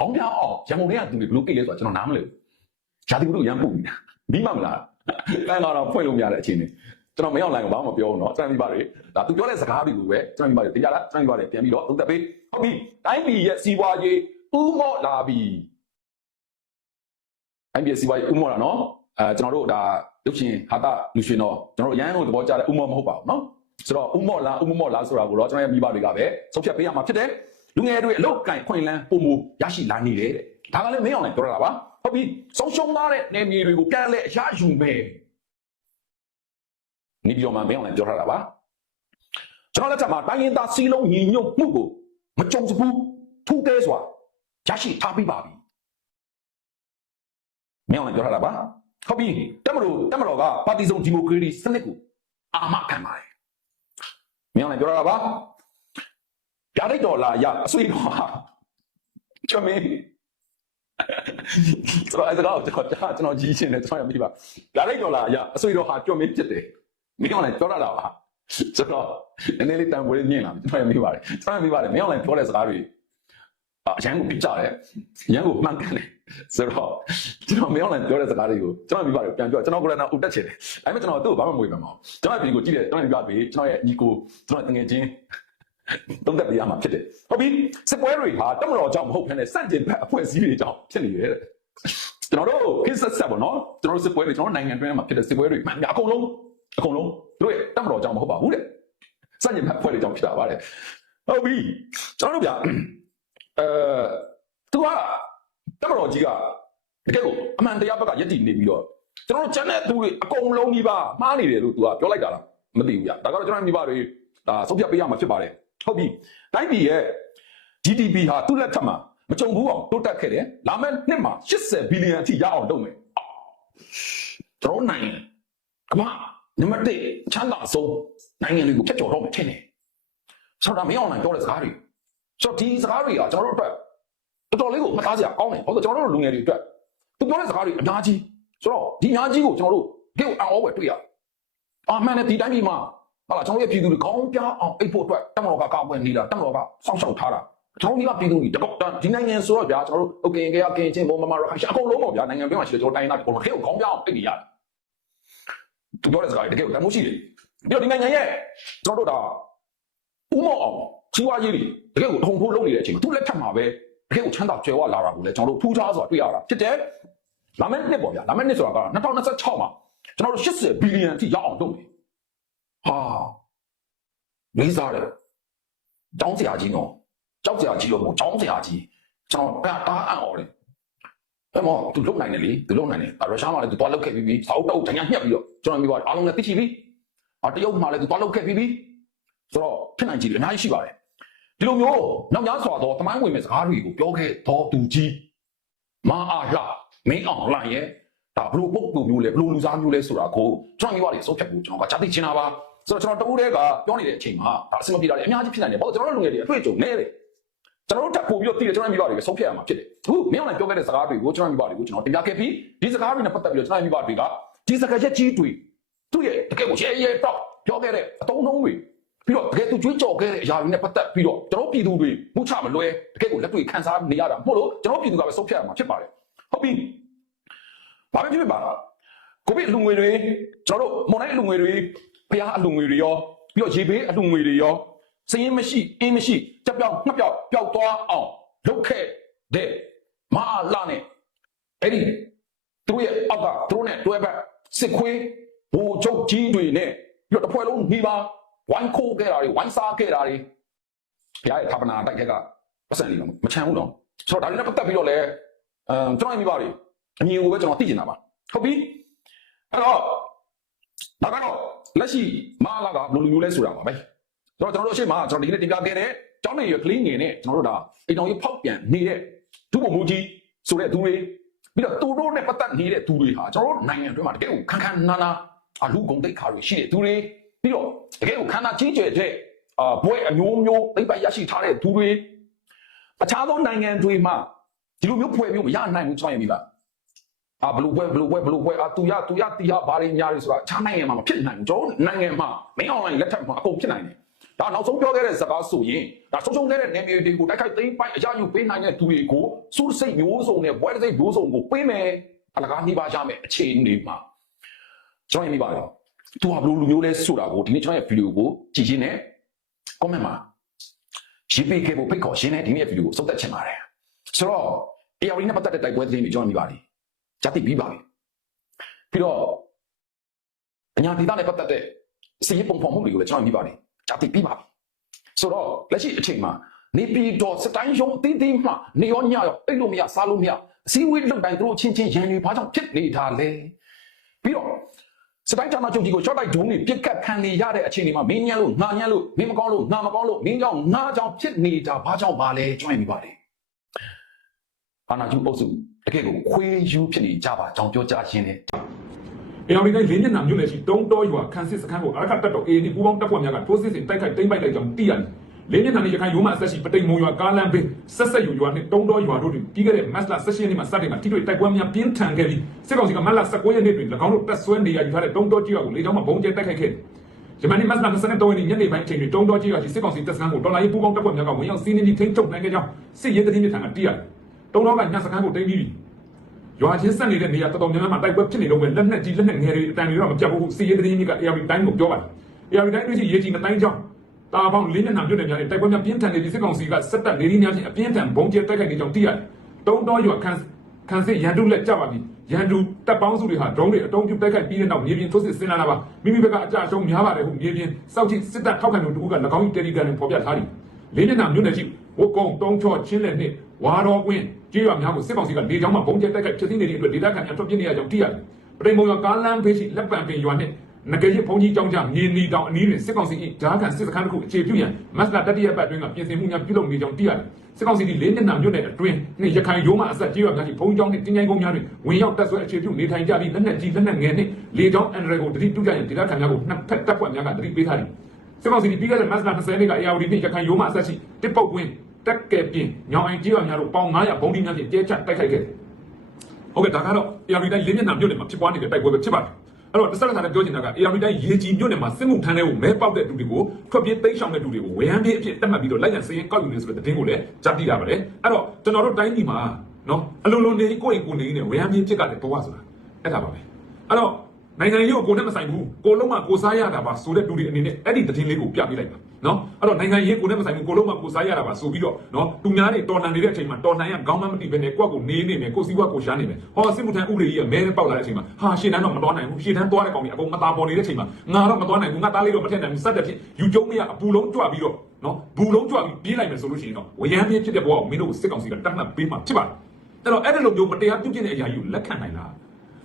Speaker 2: ကောင်းပြအောင်ရန်ကုန်ထဲကသူတွေဘလို့ကိလဲဆိုတော့ကျွန်တော်နားမလည်ဘူးဂျာတိဘလို့ရန်ပူနေတာပြီးမှမလား တန်ကတော့ဖွင့်လို့မရတဲ့အခြေအနေကျွန်တော်မရောက်လိုက်ဘာမှမပြောဘူးเนาะကျွန်တော်မိပါတယ်ဒါသူပြောတဲ့စကားတွေကိုပဲကျွန်တော်မိပါတယ်တရားလားကျွန်တော်မိပါတယ်ပြန်ပြီးတော့သုံးသပ်ပေးဟုတ်ပြီတိုင်းပြည်ရဲ့စီးပွားရေးဥမော့လာပြီတိုင်းပြည်စီးပွားရေးဥမော့လာเนาะအဲကျွန်တော်တို့ဒါရုပ်ရှင်ဟာတာလူရှင်တော့ကျွန်တော်တို့အရန်ကိုသဘောကျတဲ့ဥမော့မဟုတ်ပါဘူးเนาะဆိုတော့ဥမော့လားဥမမော့လားဆိုတာကိုတော့ကျွန်တော်ရဲ့မိဘတွေကပဲဆုံးဖြတ်ပေးရမှာဖြစ်တယ် လူငယ်တွေအလောက်ကင်ခွင့်လန်းပုံမူရရှိလာနေတယ်တဲ့ဒါကလည်းမင်းအောင်လည်းပြောရတာပါ ဟုတ်ပြီဆုံးရှုံးသားတဲ့နေမြေတွေကိုပြန်လဲအရယူမယ်နေပြောမှမင်းအောင်လည်းပြောထားတာပါကျွန်တော်လက်ထက်မှာတိုင်းရင်းသားစီးလုံးညီညွတ်မှုကိုမကြုံစဘူးထူးတဲစွာရရှိထားပြီးပါပြီမင်းအောင်လည်းပြောထားတာပါဟုတ်ပြီတက်မလို့တက်မလို့ကပါတီစုံဒီမိုကရေစီစနစ်ကိုအာမခံပါတယ်မင်းအောင်လည်းပြောထားတာပါပြားလိုက်တော်လာရအဆွေတော်ဟာကျွန်မင်း ဆိုတော့အဲ့ဒါကိုကျွန်တော်ကျွန်တော်ကြီးရှင်းတယ်ကျွန်တော်ရပြီပါပြားလိုက်တော်လာရအဆွေတော်ဟာကျွန်မင်းဖြစ်တယ်မင်းအောင်လည်းပြောထားတာပါကျွန်တော်နည်းနည်းလေးတန်ဖိုးလေးညင်လာကျွန်တော်ရပြီပါတယ်ကျွန်တော်ရပြီပါတယ်မင်းအောင်လည်းပြောတဲ့စကားတွေအရန်ကိုပြကြတယ်ရန်ကိုမှန်ကန်တယ်ဆိုတော့ကျွန်တော်မင်းအောင်လည်းပြောတဲ့စကားတွေကိုကျွန်တော်ရပြီပါတယ်ပြန်ပြောကျွန်တော်ကိုယ်တိုင်ဥတက်ချင်တယ်အဲ့မဲ့ကျွန်တော်သူ့ကိုဘာမှမဝေဖန်ပါဘူးကျွန်တော်ဒီကိုကြည့်တယ်ကျွန်တော်ရပြီပါပြီကျွန်တော်ရဲ့ညီကိုကျွန်တော်တငယ်ချင်း တုံးတက်ပြရမှာဖြစ်တယ်ဟုတ်ပြီစစ်ပွဲတွေဟာတက်မတော်ကြောင့်မဟုတ်ဘဲနဲ့စန့်ကျင်ဘက်အဖွဲ့အစည်းတွေကြောင့်ဖြစ်နေတယ်တဲ့ကျွန်တော်တို့ case ဆက်ပေါ့နော်ကျွန်တော်တို့စစ်ပွဲတွေကျွန်တော်နိုင်ငံတွင်းမှာဖြစ်တဲ့စစ်ပွဲတွေမှန်အကုန်လုံးအကုန်လုံးတို့ရဲ့တက်မတော်ကြောင့်မဟုတ်ပါဘူးတဲ့စန့်ကျင်ဘက်အဖွဲ့တွေကြောင့်ဖြစ်တာပါတဲ့ဟုတ်ပြီကျွန်တော်တို့ဗျအဲသူကတက်မတော်ကြီးကတကယ်ကိုအမှန်တရားဘက်ကယက်တည်နေပြီးတော့ကျွန်တော်တို့ကျန်တဲ့သူတွေအကုန်လုံးကြီးပါမှားနေတယ်လို့သူကပြောလိုက်တာလားမသိဘူးဗျဒါကတော့ကျွန်တော်မိဘတွေဒါဆုံးဖြတ်ပေးရမှာဖြစ်ပါတယ် ဟုတ်ပြီတိုင်းပြည်ရဲ့ GDP ဟာသူ့လက်ထက်မှာမကြုံဘူးအောင်တိုးတက်ခဲ့တယ်လာမယ့်နှစ်မှာ80ဘီလီယံအထိရအောင်လုပ်မယ်ကျွန်တော်နိုင်ငံကမ္ဘာနံပါတ်1ချမ်းသာဆုံးနိုင်ငံတွေကိုဖျက်ကျော်တော့မယ်ထင်တယ်ဆိုတော့မင်းအောင်နိုင်ပြောတဲ့စကားတွေဆိုတော့ဒီစကားတွေကကျွန်တော်တို့အတွက်တော်တော်လေးကိုမှတ်သားစရာကောင်းတယ်ဟုတ်တယ်ကျွန်တော်တို့လူငယ်တွေအတွက်သူပြောတဲ့စကားတွေအများကြီးဆိုတော့ဒီအများကြီးကိုကျွန်တော်တို့ဒီကိုအော်ဝယ်တွေ့ရအာမှန်တယ်ဒီတိုင်းပြည်မှာ ဟုတ်လားကျွန်တော်ရဲ့ပြည်သူတွေခေါင်းပြအောင်အိတ်ဖို့အတွက်တမတော်ကကောက်ွယ်နေတာတမတော်ကစောင့်ရှောက်ထားတာကျွန်တော်ဒီကပြည်သူတွေတကောက်ဒီနိုင်ငံဆိုတော့ဗျာကျွန်တော်တို့အကင်ကရကင်ချင်းဘုံမမရအကုန်လုံးပေါ့ဗျာနိုင်ငံပြောင်းမှာရှိတယ်ကျွန်တော်တိုင်းသားတွေအကုန်လုံးခေကိုခေါင်းပြအောင်အိတ်နေရတယ်သူပြောတဲ့စကားတကယ်တန်ဖိုးရှိတယ်ပြီးတော့ဒီနိုင်ငံရဲ့ကျွန်တော်တို့ဒါဥမောအောင်ချီဝါရေးတွေတကယ်ကိုအုံဖိုးလုပ်နေတဲ့အချိန်သူလက်ထက်မှာပဲတကယ်ကိုချမ်းသာကြွယ်ဝလာတာကိုလည်းကျွန်တော်တို့ထူးခြားစွာတွေ့ရတာဖြစ်တယ်လာမယ့်နှစ်ပေါ့ဗျာလာမယ့်နှစ်ဆိုတာက2026မှာကျွန်တော်တို့80ဘီလီယံအထိရောက်အောင်လုပ်မယ် ဟာလေးစားတယ်တောင်းစရာကြီးနော်ကြောက်စရာကြီးလို့မဟုတ်တောင်းစရာကြီးကျွန်တော်တာတာအံ့ဩတယ်အဲ့မောသူလုံနိုင်တယ်လေသူလုံနိုင်တယ်ရုရှားမှာလည်းသူသွားလောက်ခဲ့ပြီးပြီစာအုပ်တုပ်တညာညှက်ပြီးတော့ကျွန်တော်မျိုးအားလုံးလည်းသိချီပြီအတရုတ်မှာလည်းသူသွားလောက်ခဲ့ပြီးပြီဆိုတော့ဖြစ်နိုင်ကြတယ်အများကြီးရှိပါတယ်ဒီလိုမျိုးနောက်များစွာသောတမိုင်းဝင်မဲ့စကားတွေကိုပြောခဲ့တော်သူကြီးမာအားလှမင်းအောင်လှရဲ့ဒါဘလို့ပုတ်တူမျိုးလဲဘလို့လူစားမျိုးလဲဆိုတာကိုကျွန်တော်မျိုးပါလေစုပ်ဖြတ်ဖို့ကျွန်တော်ကကြားသိချင်တာပါ ဆိုတော့ကျွန်တော်တူတဲ့ကပြောနေတဲ့အချိန်မှာဒါအဆင်မပြေတာလေအများကြီးဖြစ်နိုင်တယ်ဘာလို့ကျွန်တော်တို့လူငယ်တွေအတွေ့အကြုံနဲတယ်ကျွန်တော်တို့တက်ပို့ပြီးတော့တည်တယ်ကျွန်တော်မိဘတွေပဲဆုံးဖြတ်ရမှာဖြစ်တယ်အခုမင်းအောင်ပြောခဲ့တဲ့စကားတွေကိုကျွန်တော်မိဘတွေကိုကျွန်တော်တင်ပြခဲ့ပြီးဒီစကားတွေနဲ့ပတ်သက်ပြီးတော့ကျွန်တော်မိဘတွေကဒီစကားချက်ကြီးတွေသူ့ရဲ့တကယ်ကိုရဲရဲတော့ပြောခဲ့တဲ့အတုံးလုံးတွေပြီးတော့တကယ်သူကြွေးကြော်ခဲ့တဲ့အရာတွေနဲ့ပတ်သက်ပြီးတော့ကျွန်တော်ပြည်သူတွေမှုချမလွဲတကယ်ကိုလက်တွေ့ခံစားနေရတာမဟုတ်လို့ကျွန်တော်ပြည်သူကပဲဆုံးဖြတ်ရမှာဖြစ်ပါတယ်ဟုတ်ပြီဘာပဲဖြစ်ဖြစ်ပါကိုဗစ်လူငွေတွေကျွန်တော်တို့မွန်တိုင်းလူငွေတွေ ဖျားအလူငွေတွေရောပြီးတော့ရေဘေးအလူငွေတွေရောစရင်မရှိအင်းမရှိတက်ပြောက်ငှက်ပြောက်ပျောက်သွားအောင်လုပ်ခဲ့တဲ့မအားလာနဲ့အဲ့ဒီသူတို့ရဲ့အောက်ကသူတို့နဲ့တွဲဘက်စစ်ခွေးဘူချုပ်ကြီးတွေနဲ့ပြီးတော့တစ်ဖွဲ့လုံးနှီးပါဝိုင်းခိုးခဲ့တာတွေဝိုင်းစားခဲ့တာတွေဘုရားရဲ့ဌာပနာတိုက်ခက်ကပတ်စံလေးတော့မချမ်းဘူးတော့ဆိုတော့ဒါတွေနဲ့ပတ်သက်ပြီးတော့လည်းအမ်ကျွန်တော်မိဘတွေအမြင်ကိုပဲကျွန်တော်သိချင်တာပါဟုတ်ပြီအဲ့တော့ဒါကတော့ လက်ရှိမအားလာကဘယ်လိုလူမျိုးလဲဆိုတာပါပဲဆိုတော့ကျွန်တော်တို့အရှိမကျွန်တော်ဒီကနေ့တင်ပြခဲ့တဲ့ကျောင်းနေရကလေးငယ်နဲ့ကျွန်တော်တို့ဒါအိမ်တော်ကြီးဖောက်ပြန်နေတဲ့သူ့ဘုံမူကြီးဆိုတဲ့သူတွေပြီးတော့သူတို့နဲ့ပတ်သက်နေတဲ့သူတွေဟာကျွန်တော်တို့နိုင်ငံအတွင်းမှာတကယ်ကိုခန်းခန်းနာနာအလူကုန်တိတ်ခါတွေရှိတဲ့သူတွေပြီးတော့တကယ်ကိုခန္ဓာကြီးကျယ်တဲ့အာဘွဲအမျိုးမျိုးသိပ္ပံရရှိထားတဲ့သူတွေအခြားသောနိုင်ငံတွေမှာဒီလိုမျိုးဖွဲ့မျိုးမရနိုင်ဘူးကျွန်တော်ရမိပါ အာဘလူပွဲဘလူပွဲဘလူပွဲအာတူရတူရတီရဘာတွေညာတွေဆိုတာအခြားနိုင်ငံမှာမဖြစ်နိုင်ဘူးကျွန်တော်နိုင်ငံမှာမင်းအွန်လိုင်းလက်ထက်မှာအကုန်ဖြစ်နိုင်တယ်ဒါနောက်ဆုံးပြောခဲ့တဲ့စကားဆိုရင်ဒါဆုံးရှုံးခဲ့တဲ့နေမျိုးတွေကိုတိုက်ခိုက်သိမ်းပိုက်အကြယူပေးနိုင်တဲ့သူတွေကိုစုစိတ်မျိုးစုံနဲ့ဘွဲစိတ်မျိုးစုံကိုပေးမယ်အလကားနှိပါကြမယ်အခြေအနေမှာကျွန်တော်ရမိပါတော့သူကဘလူလူမျိုးလဲဆိုတာကိုဒီနေ့ကျွန်တော်ရဲ့ဗီဒီယိုကိုကြည့်ရင်းနဲ့ comment မှာရေးပေးခဲ့ဖို့ဖိတ်ခေါ်ရင်းနဲ့ဒီနေ့ဗီဒီယိုကိုစုပ်သက်ချင်ပါတယ်ဆိုတော့တရားဝင်နဲ့ပတ်သက်တဲ့တိုက်ပွဲသတင်းတွေကျွန်တော်မိပါလိ ဂျာတိပြီးပါပြီပြီးတော့အညာဒေသနဲ့ပတ်သက်တဲ့စီးရီးပုံဖော်မှုတွေကိုလည်းကျွန်တော်မိပါလိဂျာတိပြီးပါပြီဆိုတော့လက်ရှိအချိန်မှာနေပြည်တော်စတိုင်းရုံးအသေးသေးမှနေရောညရောအိတ်လို့မရစားလို့မရအစည်းအဝေးလုပ်တိုင်းသူတို့ချင်းချင်းရန်ရွေဘာကြောင့်ဖြစ်နေတာလဲပြီးတော့စတိုင်းဌာနချုပ်ကြီးကို short တိုက်ဒုံးတွေပြစ်ကတ်ခံနေရတဲ့အခြေအနေမှာမင်းညံလို့ငါညံလို့မင်းမကောင်းလို့ငါမကောင်းလို့မင်းကြောင့်ငါကြောင့်ဖြစ်နေတာဘာကြောင့်ပါလဲကျွမ်းနေပါတယ်အာနာကျူအုပ်စု တကယ်ကိုခွေးယူဖြစ်နေကြပါကြောင်းပြောကြားခြင်းနဲ့
Speaker 3: အေယော်ဒီတိုင်းလေးမျက်နှာမြို့နယ်ရှိတုံးတော်ရွာခန်းစစ်စခန်းကိုအရခတ်တက်တော့အေဒီပူပေါင်းတပ်ဖွဲ့များကထိုးစစ်ဆင်တိုက်ခိုက်တိမ့်ပိုက်လိုက်ကြောင်းသိရတယ်။လေးမျက်နှာနဲ့ရခိုင်ရိုးမအဆက်ရှိပတိန်မုံရွာကားလမ်းဘေးဆက်ဆက်ယူရွာနဲ့တုံးတော်ရွာတို့တွင်ပြီးခဲ့တဲ့မတ်လ16ရက်နေ့မှာစတင်ကထိတွေ့တိုက်ပွဲများပြင်းထန်ခဲ့ပြီးစစ်ကောင်စီကမတ်လ19ရက်နေ့တွင်၎င်းတို့တပ်ဆွဲနေရယူထားတဲ့တုံးတော်ကြီးရွာကိုလေကြောင်းမှဘုံကျဲတိုက်ခိုက်ခဲ့တယ်။ယမန်နေ့မတ်လ23ရက်နေ့ညနေပိုင်းအချိန်တွင်တုံးတော်ကြီးရွာရှိစစ်ကောင်စီတပ်စခန်းကိုတော်လိုင်းပူပေါင်းတပ်ဖွဲ့များကဝင်ရောက်စီးနင်းပြီးထိန်းချုပ်နိုင်ခဲ့ကြောင်းစစ်ရေးသတင်းမြစ်ထံကသိရတယ်။ တုံးတော်ကညစခန်းကိုတင်ပြီးပြီ။ရွာချင်းဆက်နေတဲ့နေရာတော်တော်များများမှာတိုက်ပွဲဖြစ်နေတော့ပဲလက်နက်ကြီးလက်နက်ငယ်တွေအတန်တွေတော့မပြတ်ဘူးစီရေးသတင်းကြီးက AR တိုင်းကိုပြောပါတယ် AR တိုင်းတွေ့ရှိရေးကြီးမတိုင်းကြောင်းတာပေါင်းလေးမျက်နှာပြုတ်နေများတဲ့တိုက်ပွဲများပြင်းထန်နေပြီးစစ်ကောင်စီကစက်တပ်လေးလေးများဖြင့်အပြင်းထန်ဘုံကျဲတိုက်ခိုက်နေကြောင်းသိရတယ်တုံးတော်ရွာခန်းခန်းစစ်ရန်တုလက်ကြပါပြီရန်တုတပ်ပေါင်းစုတွေဟာဒရုန်းတွေအတုံးပြုတ်တိုက်ခိုက်ပြီးတဲ့နောက်မြေပြင်ထိုးစစ်ဆင်လာတာပါမိမိဘက်ကအကြအရှုံးများပါတယ်ဟုမြေပြင်စောက်ကြည့်စစ်တပ်ထောက်ခံမှုတူက၎င်း၏တယ်လီဂရမ်ပေါ်ပြထားသည်လေးမျက်နှာမြို့နယ်ရှိ ဝုတ်ကုံတုံးချော့ချင်းလက်နှင့်ဝါတော်ကွင်းကြေးရွာများကိုစစ်ကောင်စီကလေကြောင်းမှဘုံကျဲတိုက်ခိုက်ဖြစ်သိနေတဲ့အတွက်ဒေသခံများထွက်ပြေးနေရကြောင်းသိရတယ်။ပရိမုံရွာကားလမ်းဖေးရှိလက်ပံပင်ရွာနှင့်ငကရစ်ဘုံကြီးကျောင်းကြားမြေနီတောင်အနီးတွင်စစ်ကောင်စီ၏ဓာတ်ခံစစ်စခန်းတစ်ခုအခြေပြုရန်မတ်လတတိယပတ်အတွင်းကပြင်ဆင်မှုများပြုလုပ်နေကြောင်းသိရတယ်။စစ်ကောင်စီသည်လေးမျက်နှာမြို့နယ်အတွင်းနှင့်ရခိုင်ရိုးမအဆက်ကြေးရွာများရှိဘုံကျောင်းနှင့်တင်းချိုင်းကုန်းများတွင်ဝင်ရောက်တပ်ဆွဲအခြေပြုနေထိုင်ကြပြီးလက်နက်ကြီးလက်နက်ငယ်နှင့်လေကြောင်းအန်ဒရယ်ကိုတတိပြုကြရန်ဒေသခံများကိုနှစ်ဖက်တပ်ဖွဲ့များကတတိပေးထားသည်။ စစ်ကောင်စီဒီပြီးခဲ့တဲ့မတ်လ20ရက်နေ့က AR နှင့်ရခိုင်ရိုးမအဆက်ရှိတစ်ပုတ်ကွင်းတက်ကဲပြင်းညောင်အိုင်ကြီးရွာများတို့ပေါင်900ဘုံဒီများဖြင့်တဲချတိုက်ခိုက်ခဲ့တယ်။ဟုတ်ကဲ့ဒါကတော့ AR တိုင်းလေးမျက်နှာမြို့နယ်မှာဖြစ်ပွားနေတဲ့တိုက်ပွဲပဲဖြစ်ပါတယ်။အဲ့တော့တစ်ဆက်တစ်ခါလည်းပြောချင်တာက AR တိုင်းရေကြီးမြို့နယ်မှာစစ်မှုထမ်းတဲ့ကိုမဲပေါက်တဲ့သူတွေကိုထွက်ပြေးသိမ်းရှောင်တဲ့သူတွေကိုဝရမ်းပြေးအဖြစ်တတ်မှတ်ပြီးတော့လိုက်ရန်စည်ရင်ကောက်ယူနေဆိုတဲ့သတင်းကိုလည်းကြားသိရပါတယ်။အဲ့တော့ကျွန်တော်တို့တိုင်းပြည်မှာနော်အလုံးလုံးနေကိုယ့်အိမ်ကိုယ်နေနေဝရမ်းပြေးဖြစ်ကြတဲ့ဘဝဆိုတာအဲ့ဒါပါပဲ။အဲ့တော့ နိုင်ငံရေးကိုကိုနဲ့မဆိုင်ဘူးကိုလုံးမကိုစားရတာပါဆိုတဲ့လူတွေအနေနဲ့အဲ့ဒီသတင်းလေးကိုပြပေးလိုက်ပါနော်အဲ့တော့နိုင်ငံရေးကိုနဲ့မဆိုင်ဘူးကိုလုံးမကိုစားရတာပါဆိုပြီးတော့နော်သူများတွေတော်လှန်နေတဲ့အချိန်မှာတော်လှန်ရခေါင်းမမတိပဲနဲ့ကိုယ့်ကိုနေနေမယ်ကိုစီးပွားကိုရှားနေမယ်ဟောစစ်မှုထမ်းဥပဒေကြီးကမဲနဲ့ပေါက်လာတဲ့အချိန်မှာဟာရှေ့တန်းတော့မတော်နိုင်ဘူးရှေ့တန်းသွားတဲ့ကောင်ကြီးအကုန်မသားပေါ်နေတဲ့အချိန်မှာငါတော့မတော်နိုင်ဘူးငါသားလေးတော့မထက်နိုင်ဘူးစက်တဲ့ဖြစ်ယူကျုံမရအပူလုံးကြွပြီးတော့နော်ဘူလုံးကြွပြီးပြေးလိုက်မယ်ဆိုလို့ရှိရင်တော့ဝရမ်းပြင်းဖြစ်တဲ့ဘဝကိုမင်းတို့ကိုစစ်ကောင်စီကတတ်မှတ်ပေးမှဖြစ်ပါတယ်အဲ့တော့အဲ့ဒီလိုမျိုးမတရားပြုတ်ကျင့်တဲ့အရာကြီးကိုလက်ခံနိုင်လား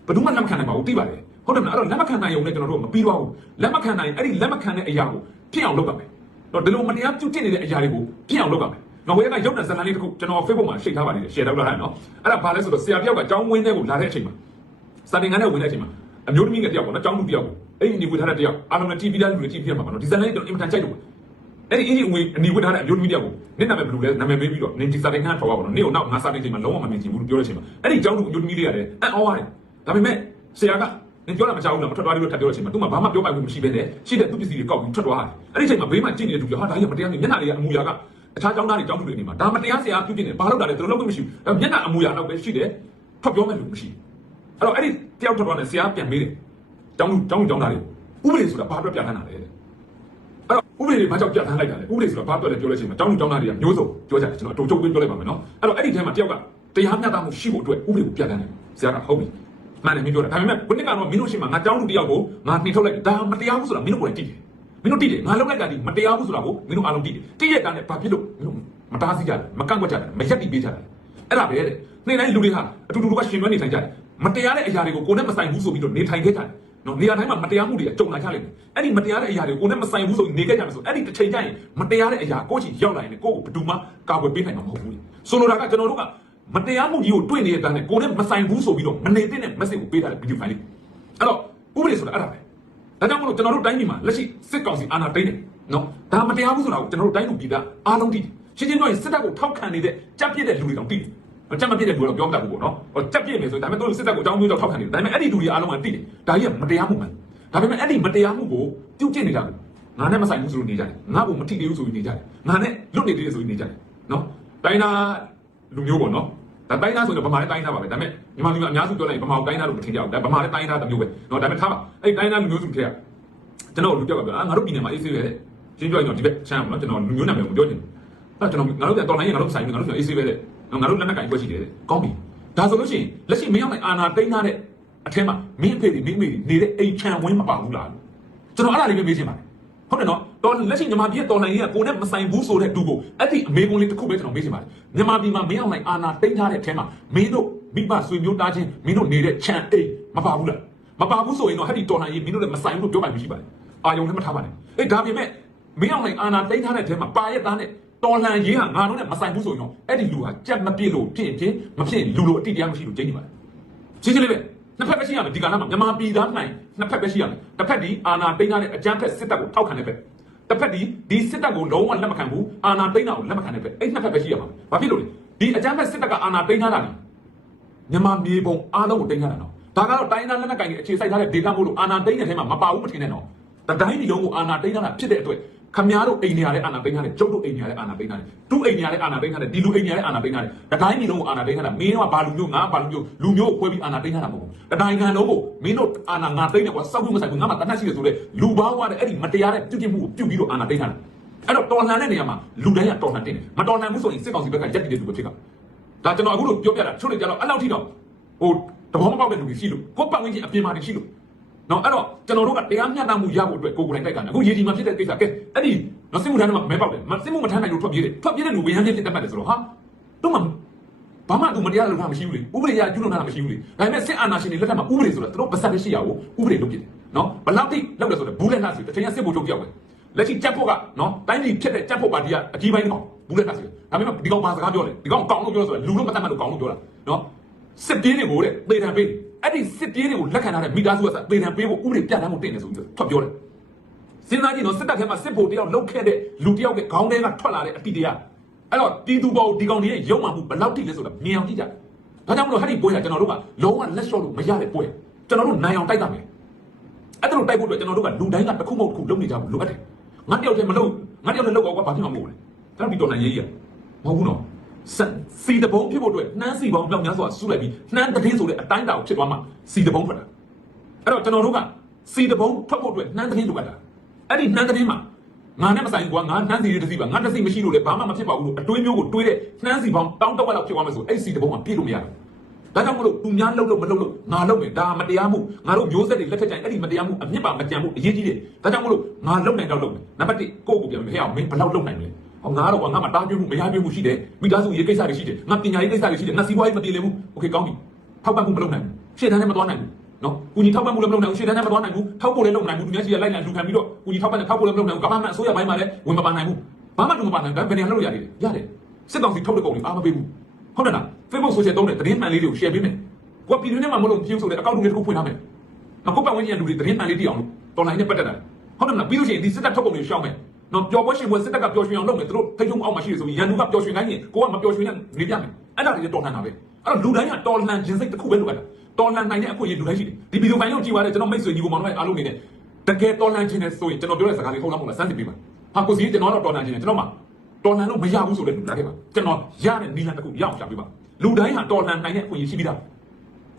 Speaker 3: ဘယ်သူမှလက်မခံနိုင်ပါဘူးသိပါတယ် ဟုတ်တယ်မလားအဲ့တော့လက်မခံနိုင်ုံနဲ့ကျွန်တော်တို့မပြီးတော့ဘူးလက်မခံနိုင်အဲ့ဒီလက်မခံတဲ့အရာကိုဖြစ်အောင်လုပ်ပါမယ်တော့ဒီလိုမတရားပြုတ်ကျင့်နေတဲ့အရာတွေကိုဖြစ်အောင်လုပ်ပါမယ်နော်ဝေကရုပ်နဲ့ဇာတ်လမ်းလေးတစ်ခုကျွန်တော် Facebook မှာရှိထားပါသေးတယ် share လုပ်လာတယ်နော်အဲ့ဒါဘာလဲဆိုတော့ဆရာတယောက်ကအကြောင်းဝင်းတဲ့ကိုလာတဲ့အချိန်မှာစာတင်ခန်းထဲဝင်တဲ့အချိန်မှာအမျိုးသမီးကတယောက်ပေါ့နော်အကြောင်းလူတယောက်ကိုအဲ့ဒီနေဝေထားတဲ့တယောက်အားလုံးနဲ့ TV တိုင်းလူတွေကြည့်ပြရမှာပါနော်ဒီဇာတ်လမ်းလေးတော့အင်မတန်ကြိုက်လို့အဲ့ဒီအင်းကြီးငွေအနီဝတ်ထားတဲ့အမျိုးသမီးတယောက်ကိုနင့်နာမည်ဘယ်လိုလဲနာမည်မေးပြီးတော့နင်ဒီစာတင်ခန်းထောက်ပါပါတော့နင့်ကိုနောက်ငါစာတင်ချိန်မှာလုံးဝမမြင်ချင်ဘူးလို့ပြောတဲ့အချိန်မှာအဲ့ဒီအကြောင်းလူအမျိုးသမီးလေးရတယ်အံ့ဩရတယ်ဒါပေမဲ့ဆရာက နင်ပြောတာမကြောက်ဘူးလားမထွက်သွားဘူးလို့ထပ်ပြောတဲ့အချိန်မှာသူမှဘာမှပြောပိုင်ခွင့်မရှိဘဲနဲ့ရှိတဲ့သူပစ္စည်းတွေကောက်ပြီးထွက်သွားတယ်အဲ့ဒီအချိန်မှာဘေးမှာကြည့်နေတဲ့သူကဟာဒါကြီးမတရားနေမျက်နှာလေးကအမူအရာကအခြားကျောင်းသားတွေကျောင်းသူတွေနေမှာဒါမတရားဆရာပြုတ်နေတယ်ဘာလို့တာလဲသူတို့လုပ်ခွင့်မရှိဘူးဒါမျက်နှာအမူအရာတော့ပဲရှိတယ်ထွက်ပြောမဲ့လူမရှိအဲ့တော့အဲ့ဒီတယောက်ထွက်သွားတယ်ဆရာပြန်မေးတယ်ကျောင်းသူကျောင်းသူကျောင်းသားတွေဥပဒေဆိုတာဘာအတွက်ပြဋ္ဌာန်းတာလဲတဲ့အဲ့တော့ဥပဒေတွေဘာကြောင့်ပြဋ္ဌာန်းလိုက်တာလဲဥပဒေဆိုတာဘာပြောလဲပြောလဲချင်းမှာတောင်းလူတောင်းသားတွေကမျိုးစုံပြောကြတယ်ကျွန်တော်အတူချုပ်ပေးပြောလိုက်ပါမယ်နော်အဲ့တော့အဲ့ဒီထဲမှာတယောက်ကတရားမျှတမှုရှိဖို့အတွက်ဥပဒေကိုပြဋ္ဌာန်းတယ်ဆရာကဟုတ်ပြီ မှန်တယ်မင်းပြောတာဒါပေမဲ့ခုနကတော့မင်းတို့ရှိမှာငါတောင်းလူတယောက်ကိုငါနှိထုတ်လိုက်ဒါမတရားဘူးဆိုတာမင်းတို့ကိုယ်တိုင်သိတယ်မင်းတို့သိတယ်ငါလုပ်လိုက်တာဒီမတရားဘူးဆိုတာကိုမင်းတို့အားလုံးသိတယ်သိရတဲ့ဘာဖြစ်လို့မင်းတို့မတားဆီးကြတယ်မကန့်ကွက်ကြတယ်မရက်တိပေးကြတယ်အဲ့ဒါပဲတဲ့နေ့တိုင်းလူတွေဟာအတူတူကရှင်တွဲနေထိုင်ကြတယ်မတရားတဲ့အရာတွေကိုကိုယ်နဲ့မဆိုင်ဘူးဆိုပြီးတော့နေထိုင်ခဲ့ကြတယ်နော်နေရာတိုင်းမှာမတရားမှုတွေကကြုံလာကြလိမ့်မယ်အဲ့ဒီမတရားတဲ့အရာတွေကိုကိုယ်နဲ့မဆိုင်ဘူးဆိုနေခဲ့ကြမယ်ဆိုအဲ့ဒီတစ်ချိန်ကျရင်မတရားတဲ့အရာကိုယ့်ချီရောက်လာရင်ကိုယ့်ကိုဘယ်သူမှကာကွယ်ပေးနိုင်မှာမဟုတ်ဘူးဆိုလိုတာကကျွန်တော်တို့က မတရားမှုကြီးကိုတွေ့နေတဲ့အတိုင်းနဲ့ကိုယ်နဲ့မဆိုင်ဘူးဆိုပြီးတော့မနေတဲ့ message ကိုပေးထားတဲ့ video file လေးအဲ့တော့ဥပဒေဆိုတာအဲ့ဒါပဲဒါကြောင့်မလို့ကျွန်တော်တို့တိုင်းပြည်မှာလက်ရှိစစ်ကောင်စီအာဏာသိမ်းတယ်နော်ဒါမတရားဘူးဆိုတာကိုကျွန်တော်တို့တိုင်းလူပြည်သားအားလုံးသိတယ်ရှင်းရှင်းပြောရင်စစ်တပ်ကိုထောက်ခံနေတဲ့ကြက်ပြစ်တဲ့လူတွေတောင်သိတယ်မကြက်မပြစ်တဲ့လူတော့ပြောမတတ်ဘူးပေါ့နော်ဟောကြက်ပြစ်မယ်ဆိုရင်ဒါပေမဲ့တို့စစ်တပ်ကိုအကြောင်းမျိုးကြောင့်ထောက်ခံနေတယ်ဒါပေမဲ့အဲ့ဒီလူတွေအားလုံးကသိတယ်ဒါကြီးကမတရားမှုမှန်ဒါပေမဲ့အဲ့ဒီမတရားမှုကိုပြုတ်ကျင့်နေကြတယ်ငါနဲ့မဆိုင်ဘူးဆိုလို့နေကြတယ်ငါ့ကိုမထိသေးဘူးဆိုပြီးနေကြတယ်ငါနဲ့လွတ်နေသေးတယ်ဆိုပြီးနေကြတယ်နော်တိုင်းသား လူမျိုးပေါ့နော်ဒါတိုင်းသားဆိုရင်ဗမာလည်းတိုင်းသားပါပဲဒါပေမဲ့မြန်မာလူမျိုးအများစုပြောလိုက်ရင်ဗမာကိုတိုင်းသားလို့မထင်ကြဘူးဒါဗမာလည်းတိုင်းသားတစ်မျိုးပဲနော်ဒါပေမဲ့ထားပါအဲ့ဒီတိုင်းသားလူမျိုးစုထဲကကျွန်တော်လူပြောက်ပြောအာငါတို့ပြည်နယ်မှာအေးဆေးပဲတဲ့ရှင်းပြောရင်တော့ဒီဘက်ချမ်းပါနော်ကျွန်တော်လူမျိုးနာမည်ကိုမပြောချင်ဘူးအဲ့ကျွန်တော်ငါတို့ကတော်လိုင်းရင်ငါတို့ဆိုင်ဘူးငါတို့ဆိုအေးဆေးပဲတဲ့ငါတို့လက်နက်ကင်ပွဲရှိတယ်တဲ့ကောင်းပြီဒါဆိုလို့ရှိရင်လက်ရှိမင်းအောင်အာနာတိန်းထားတဲ့အထက်မှာမင်းအဖေတွေမင်းအမေတွေနေတဲ့အိမ်ချမ်းဝင်းမပါဘူးလားကျွန်တော်အဲ့ဒါလေးပဲမေးချင်ပါတယ်ဟုတ်တယ်နော် တော်လက်ရှိမြန်မာပြည်ရဲ့တော်လှန်ရေးကကိုနဲ့မဆိုင်ဘူးဆိုတဲ့တူကိုအဲ့ဒီအမေကွန်လေးတစ်ခုပဲကျွန်တော်မေးချင်ပါတယ်မြန်မာပြည်မှာမင်းအောင်နိုင်အာဏာသိမ်းထားတဲ့အထက်မှာမင်းတို့မိဘဆွေမျိုးသားချင်းမင်းတို့နေတဲ့ခြံအိမ်မပါဘူးလားမပါဘူးဆိုရင်တော့အဲ့ဒီတော်လှန်ရေးမင်းတို့လည်းမဆိုင်ဘူးလို့ပြောပိုင်မရှိပါနဲ့အာယုံလည်းမထားပါနဲ့အေးဒါပေမဲ့မင်းအောင်နိုင်အာဏာသိမ်းထားတဲ့အထက်မှာပါရက်သားနဲ့တော်လှန်ရေးဟာငါတို့နဲ့မဆိုင်ဘူးဆိုရင်တော့အဲ့ဒီလူဟာကြက်မပြည့်လို့ဖြစ်ဖြစ်မဖြစ်လူလိုအတိတရားမရှိလို့ကျင်းနေပါတယ်ရှင်းရှင်းလေးပဲနှစ်ဖက်ပဲရှိရမယ်ဒီကနေ့မှာမြန်မာပြည်သားနိုင်နှစ်ဖက်ပဲရှိရမယ်တစ်ဖက်ဒီအာဏာသိမ်းထားတဲ့အကြမ်းဖက်စစ်တပ်ကိုထောက်ခံတဲ့ဘက် တစ်ဖက်ဒီဒီစစ်တပ်ကိုလုံးဝလက်မခံဘူးအာဏာသိမ်းတာကိုလက်မခံတဲ့ပဲအဲ့နှစ်ဖက်ပဲရှိရမှာဘာဖြစ်လို့လဲဒီအကြမ်းဖက်စစ်တပ်ကအာဏာသိမ်းထားတာလေမြန်မာမြေပုံအားလုံးကိုသိမ်းထားတာနော်ဒါကတော့တိုင်းသားလက်နက်ကိုင်တွေအခြေစိုက်ထားတဲ့ဒေတာမို့လို့အာဏာသိမ်းတဲ့ထဲမှာမပါဘူးမထင်နဲ့နော်တတိုင်းဒီလုံးကိုအာဏာသိမ်းထားတာဖြစ်တဲ့အတွက် ခမည်းတော်အိမ်နေရတဲ့အာဏာသိမ်းထားတယ်ကျုပ်တို့အိမ်နေရတဲ့အာဏာသိမ်းထားတယ်သူ့အိမ်နေရတဲ့အာဏာသိမ်းထားတယ်ဒီလူအိမ်နေရတဲ့အာဏာသိမ်းထားတယ်တတိုင်းဒီလုံးကိုအာဏာသိမ်းထားတာမင်းကဘာလူမျိုးငါဘာလူမျိုးလူမျိုးကိုခွဲပြီးအာဏာသိမ်းထားတာမဟုတ်ဘူးတတိုင်းခံလုံးကိုမင်းတို့အာဏာငါသိမ်းတယ်ကွာစောက်ဘူးမဆိုင်ဘူးငါမှတနတ်ရှိတယ်ဆိုတဲ့လူပေါင်းကတဲ့အဲ့ဒီမတရားတဲ့ပြုတ်ပြမှုကိုပြုတ်ပြီးတော့အာဏာသိမ်းထားတာအဲ့တော့တော်လှန်တဲ့နေရာမှာလူတိုင်းကတော်လှန်တင်တယ်မတော်လှန်ဘူးဆိုရင်စစ်ကောင်စီဘက်ကရက်တည်တဲ့လူပဲဖြစ်ကဒါကျွန်တော်အခုလို့ပြောပြတာချို့တွေကြတော့အဲ့လောက်ထိတော့ဟိုတဘောမပေါက်တဲ့လူတွေရှိလို့ကိုယ်ပတ်ဝန်းကျင်အပြင်မှာတွေရှိလို့ နော်အဲ့တော့ကျွန်တော်တို့ကတရားမျှတမှုရဖို့အတွက်ကိုယ်ကိုယ်တိုင်တိုက်တာအခုရေဒီမှာဖြစ်တဲ့ကိစ္စကဲအဲ့ဒီနော်စစ်မှုထမ်းတွေမှာမဲပေါက်တယ်မစစ်မှုမထမ်းနိုင်လို့ထွက်ပြေးတယ်ထွက်ပြေးတဲ့လူဝေဟန်ဖြစ်တက်မှတ်တယ်ဆိုတော့ဟာတို့မှဘာမှသူမတရားလုပ်တာမရှိဘူးလေဥပဒေရကျူးလွန်တာမရှိဘူးလေဒါပေမဲ့စစ်အာဏာရှင်တွေလက်ထက်မှာဥပဒေဆိုတာသူတို့ဗစက်ပဲရှိရအောင်ဥပဒေလုပ်ပြတယ်နော်ဘလောက်ထိလောက်တယ်ဆိုတော့ဘူးလက်နှဆိုတချိန်ကစစ်ဘုံချုပ်ပြောက်ပဲလက်ရှိကြက်ဖို့ကနော်တိုင်းပြည်ဖြစ်တဲ့ကြက်ဖို့ပါတီကအကြီးပိုင်းတစ်ကောင်ဘူးလက်တာစီဒါပေမဲ့ဒီကောင်ဘာစကားပြောလဲဒီကောင်ကောင်းလို့ပြောဆိုတော့လူလို့မတတ်မှတ်လို့ကောင်းလို့ပြောတာနော်စစ်ပြေးတွေကိုတဲ့သေတံပေး အဲ့ဒီစစ်ပြေးတွေကိုလက်ခံထားတဲ့မိသားစုကစသေတံပေးဖို့ဥပဒေပြဋ္ဌာန်းမှုတင်နေဆိုပြီးထွက်ပြောတယ်စဉ်းစားကြည့်နော်စစ်တပ်ထဲမှာစစ်ဗိုလ်တယောက်လုတ်ခဲ့တဲ့လူတယောက်ကခေါင်းထဲကထွက်လာတဲ့အတိတရားအဲ့တော့တီတူပေါ်ဒီကောင်တွေရဲ့ရုံမှမှုဘယ်လောက်ထိလဲဆိုတာမြင်အောင်ကြည့်ကြဒါကြောင့်မလို့ဟဲ့ဒီပွဲကကျွန်တော်တို့ကလုံးဝလက်လျှော့လို့မရတဲ့ပွဲကျွန်တော်တို့နိုင်အောင်တိုက်တာမယ်အဲ့ဒါလို့တိုက်ဖို့အတွက်ကျွန်တော်တို့ကလူတိုင်းကတစ်ခုမဟုတ်တစ်ခုလုပ်နေကြဖို့လိုအပ်တယ်ငါတယောက်တည်းမလုပ်ငါတယောက်တည်းလုပ်ကွာဘာဖြစ်မှာမဟုတ်ဘူးလေဒါတော့ဒီတော်နိုင်ရေးကြီးမဟုတ်ဘူးနော် စစီတပုံဖြစ်ဖို့အတွက်နှမ်းစီပေါင်းပြောင်းများစွာစုလိုက်ပြီးနှမ်းတည်င်းဆိုတဲ့အတိုင်းတာကိုဖြစ်သွားမှစီတပုံထွက်တာအဲ့တော့ကျွန်တော်တို့ကစီတပုံထွက်ဖို့အတွက်နှမ်းတည်င်းလိုအပ်တာအဲ့ဒီနှမ်းတည်င်းမှာငါနဲ့မဆိုင်ဘူးကွာငါနှမ်းစီတစ်စီပါငါတစ်စီမရှိလို့လေဘာမှမဖြစ်ပါဘူးလို့အတွေးမျိုးကိုတွေးတဲ့နှမ်းစီပေါင်းတောင်းတဝက်လောက်ဖြစ်သွားမှဆိုအဲ့စီတပုံမှာပြည့်လို့မရဘူးဒါကြောင့်မလို့သူများလှုပ်လို့မလှုပ်လို့ငါလှုပ်မယ်ဒါမတရားမှုငါတို့မျိုးဆက်တွေလက်ထက်ကျရင်အဲ့ဒီမတရားမှုအမြင့်ပါမကြံမှုအရေးကြီးတယ်ဒါကြောင့်မလို့ငါလှုပ်နိုင်တော့လှုပ်မယ်နံပါတ်1ကိုယ့်ကိုပြန်မဖျက်အောင်မင်းဘယ်လောက်လှုပ်နိုင်မလဲဟော ငါတော့ငါမတားပြမှုမရပြမှုရှိတယ်မိသားစုရေးကိစ္စတွေရှိတယ်ငါပညာရေးကိစ္စတွေရှိတယ်ငါစီးပွားရေးမတည်လေဘူးโอเคကောင်းပြီထောက်ပံ့မှုမလုပ်နိုင်ဘူးရှေ့တန်းနဲ့မသွားနိုင်ဘူးနော်ကုညီထောက်ပံ့မှုလည်းမလုပ်နိုင်ဘူးရှေ့တန်းနဲ့မသွားနိုင်ဘူးထောက်ဖို့လည်းလုပ်နိုင်ဘူးသူများစီကလိုက်လိုက်လူခံပြီးတော့ကုညီထောက်ပံ့တဲ့ထောက်ဖို့လည်းမလုပ်နိုင်ဘူးကမ္ဘာမှအစိုးရဘိုင်းမှာလည်းဝင်မပါနိုင်ဘူးဘာမှတူမပါနိုင်ဘူးဒါဘယ်နေရာလှုပ်ရတယ်ရတယ်စစ်ကောင်စီထုတ်တဲ့ကုန်တွေအားမပေးဘူးဟုတ်တယ်လား Facebook social တုံးတဲ့သတင်းမှန်လေးတွေကို share ပေးမယ်ကိုကပြည်တွင်းထဲမှာမလို့ပြုဆိုတဲ့အကောင့်တွေတစ်ခုဖွင့်ထားမယ်အခုပတ်ဝန်းကျင်လူတွေသတင်းမှန်လေးသိအောင်လို့တော်လိုင်းနဲ့ပတ်သက်တာဟုတ်တယ်မလားပြီးလို့ရှိရင်ဒီစစ်တပ်ထုတ်ကုန်တွေရှောင်းမယ် နော်ပျော်ပွဲရှင်ပွဲစစ်တပ်ကပျော်ရွှင်အောင်လုပ်မယ်သူတို့ထိတ်ထုံအောင်မရှိရဆိုရင်ရန်သူကပျော်ရွှင်တိုင်းရင်ကိုကမပျော်ရွှင်နဲ့နေပြမယ်အဲ့ဒါတွေတော်လှန်တာပဲအဲ့တော့လူတိုင်းကတော်လှန်ခြင်းစိတ်တစ်ခုပဲလိုအပ်တာတော်လှန်နိုင်တဲ့အခွင့်အရေးလူတိုင်းရှိတယ်ဒီဗီဒီယိုပိုင်းကိုကြည့်ပါလေကျွန်တော်မိတ်ဆွေညီကိုမောင်တို့အားလုံးနေတယ်တကယ်တော်လှန်ခြင်းနဲ့ဆိုရင်ကျွန်တော်ပြောတဲ့စကားလေးဟုတ်လားမဟုတ်လားစမ်းစစ်ပေးပါဟာကိုစီကျွန်တော်တော့တော်လှန်ခြင်းနဲ့ကျွန်တော်မှတော်လှန်လို့မရဘူးဆိုတဲ့လူလာခဲ့ပါကျွန်တော်ရတဲ့နီလန်တစ်ခုရအောင်ရှာပေးပါလူတိုင်းဟာတော်လှန်နိုင်တဲ့အခွင့်အရေးရှိပြီးသား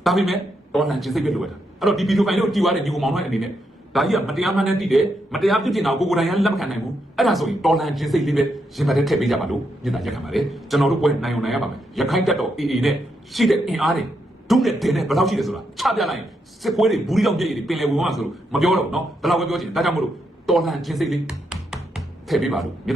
Speaker 3: ဒါပေမဲ့တော်လှန်ခြင်းစိတ်ပဲလိုရတာအဲ့တော့ဒီဗီဒီယိုဖိုင်လေးကိုကြည့်သွားတဲ့ညီကောင်မောင်တို့အနေနဲ့ ဒါကြီးကမတရားမှန်းနဲ့တည်တယ်မတရားပြုတ်ကျင်တာကိုကိုယ်တိုင်ကလက်မခံနိုင်ဘူးအဲ့ဒါဆိုရင်တော်လှန်ခြင်းစိတ်လေးပဲရင်ပတ်ထဲထည့်ပေးကြပါလို့ညတာရက်ခံပါတယ်ကျွန်တော်တို့ပွဲနိုင်အောင်နိုင်ရပါမယ်ရခိုင်တက်တော် AA နဲ့ရှိတဲ့အင်အားတွေဒုနဲ့ဒင်းနဲ့ဘယ်လောက်ရှိတယ်ဆိုတာချပြလိုက်ရင်စစ်ပွဲတွေဘူးလီတောင်ပြည့်တွေပင်လယ်ဝင်သွားဆိုလို့မပြောတော့ဘူးเนาะဘယ်လောက်ပဲပြောချင်ဒါကြောင့်မို့လို့တော်လှန်ခြင်းစိတ်လေးထည့်ပေးပါလို့ညတာ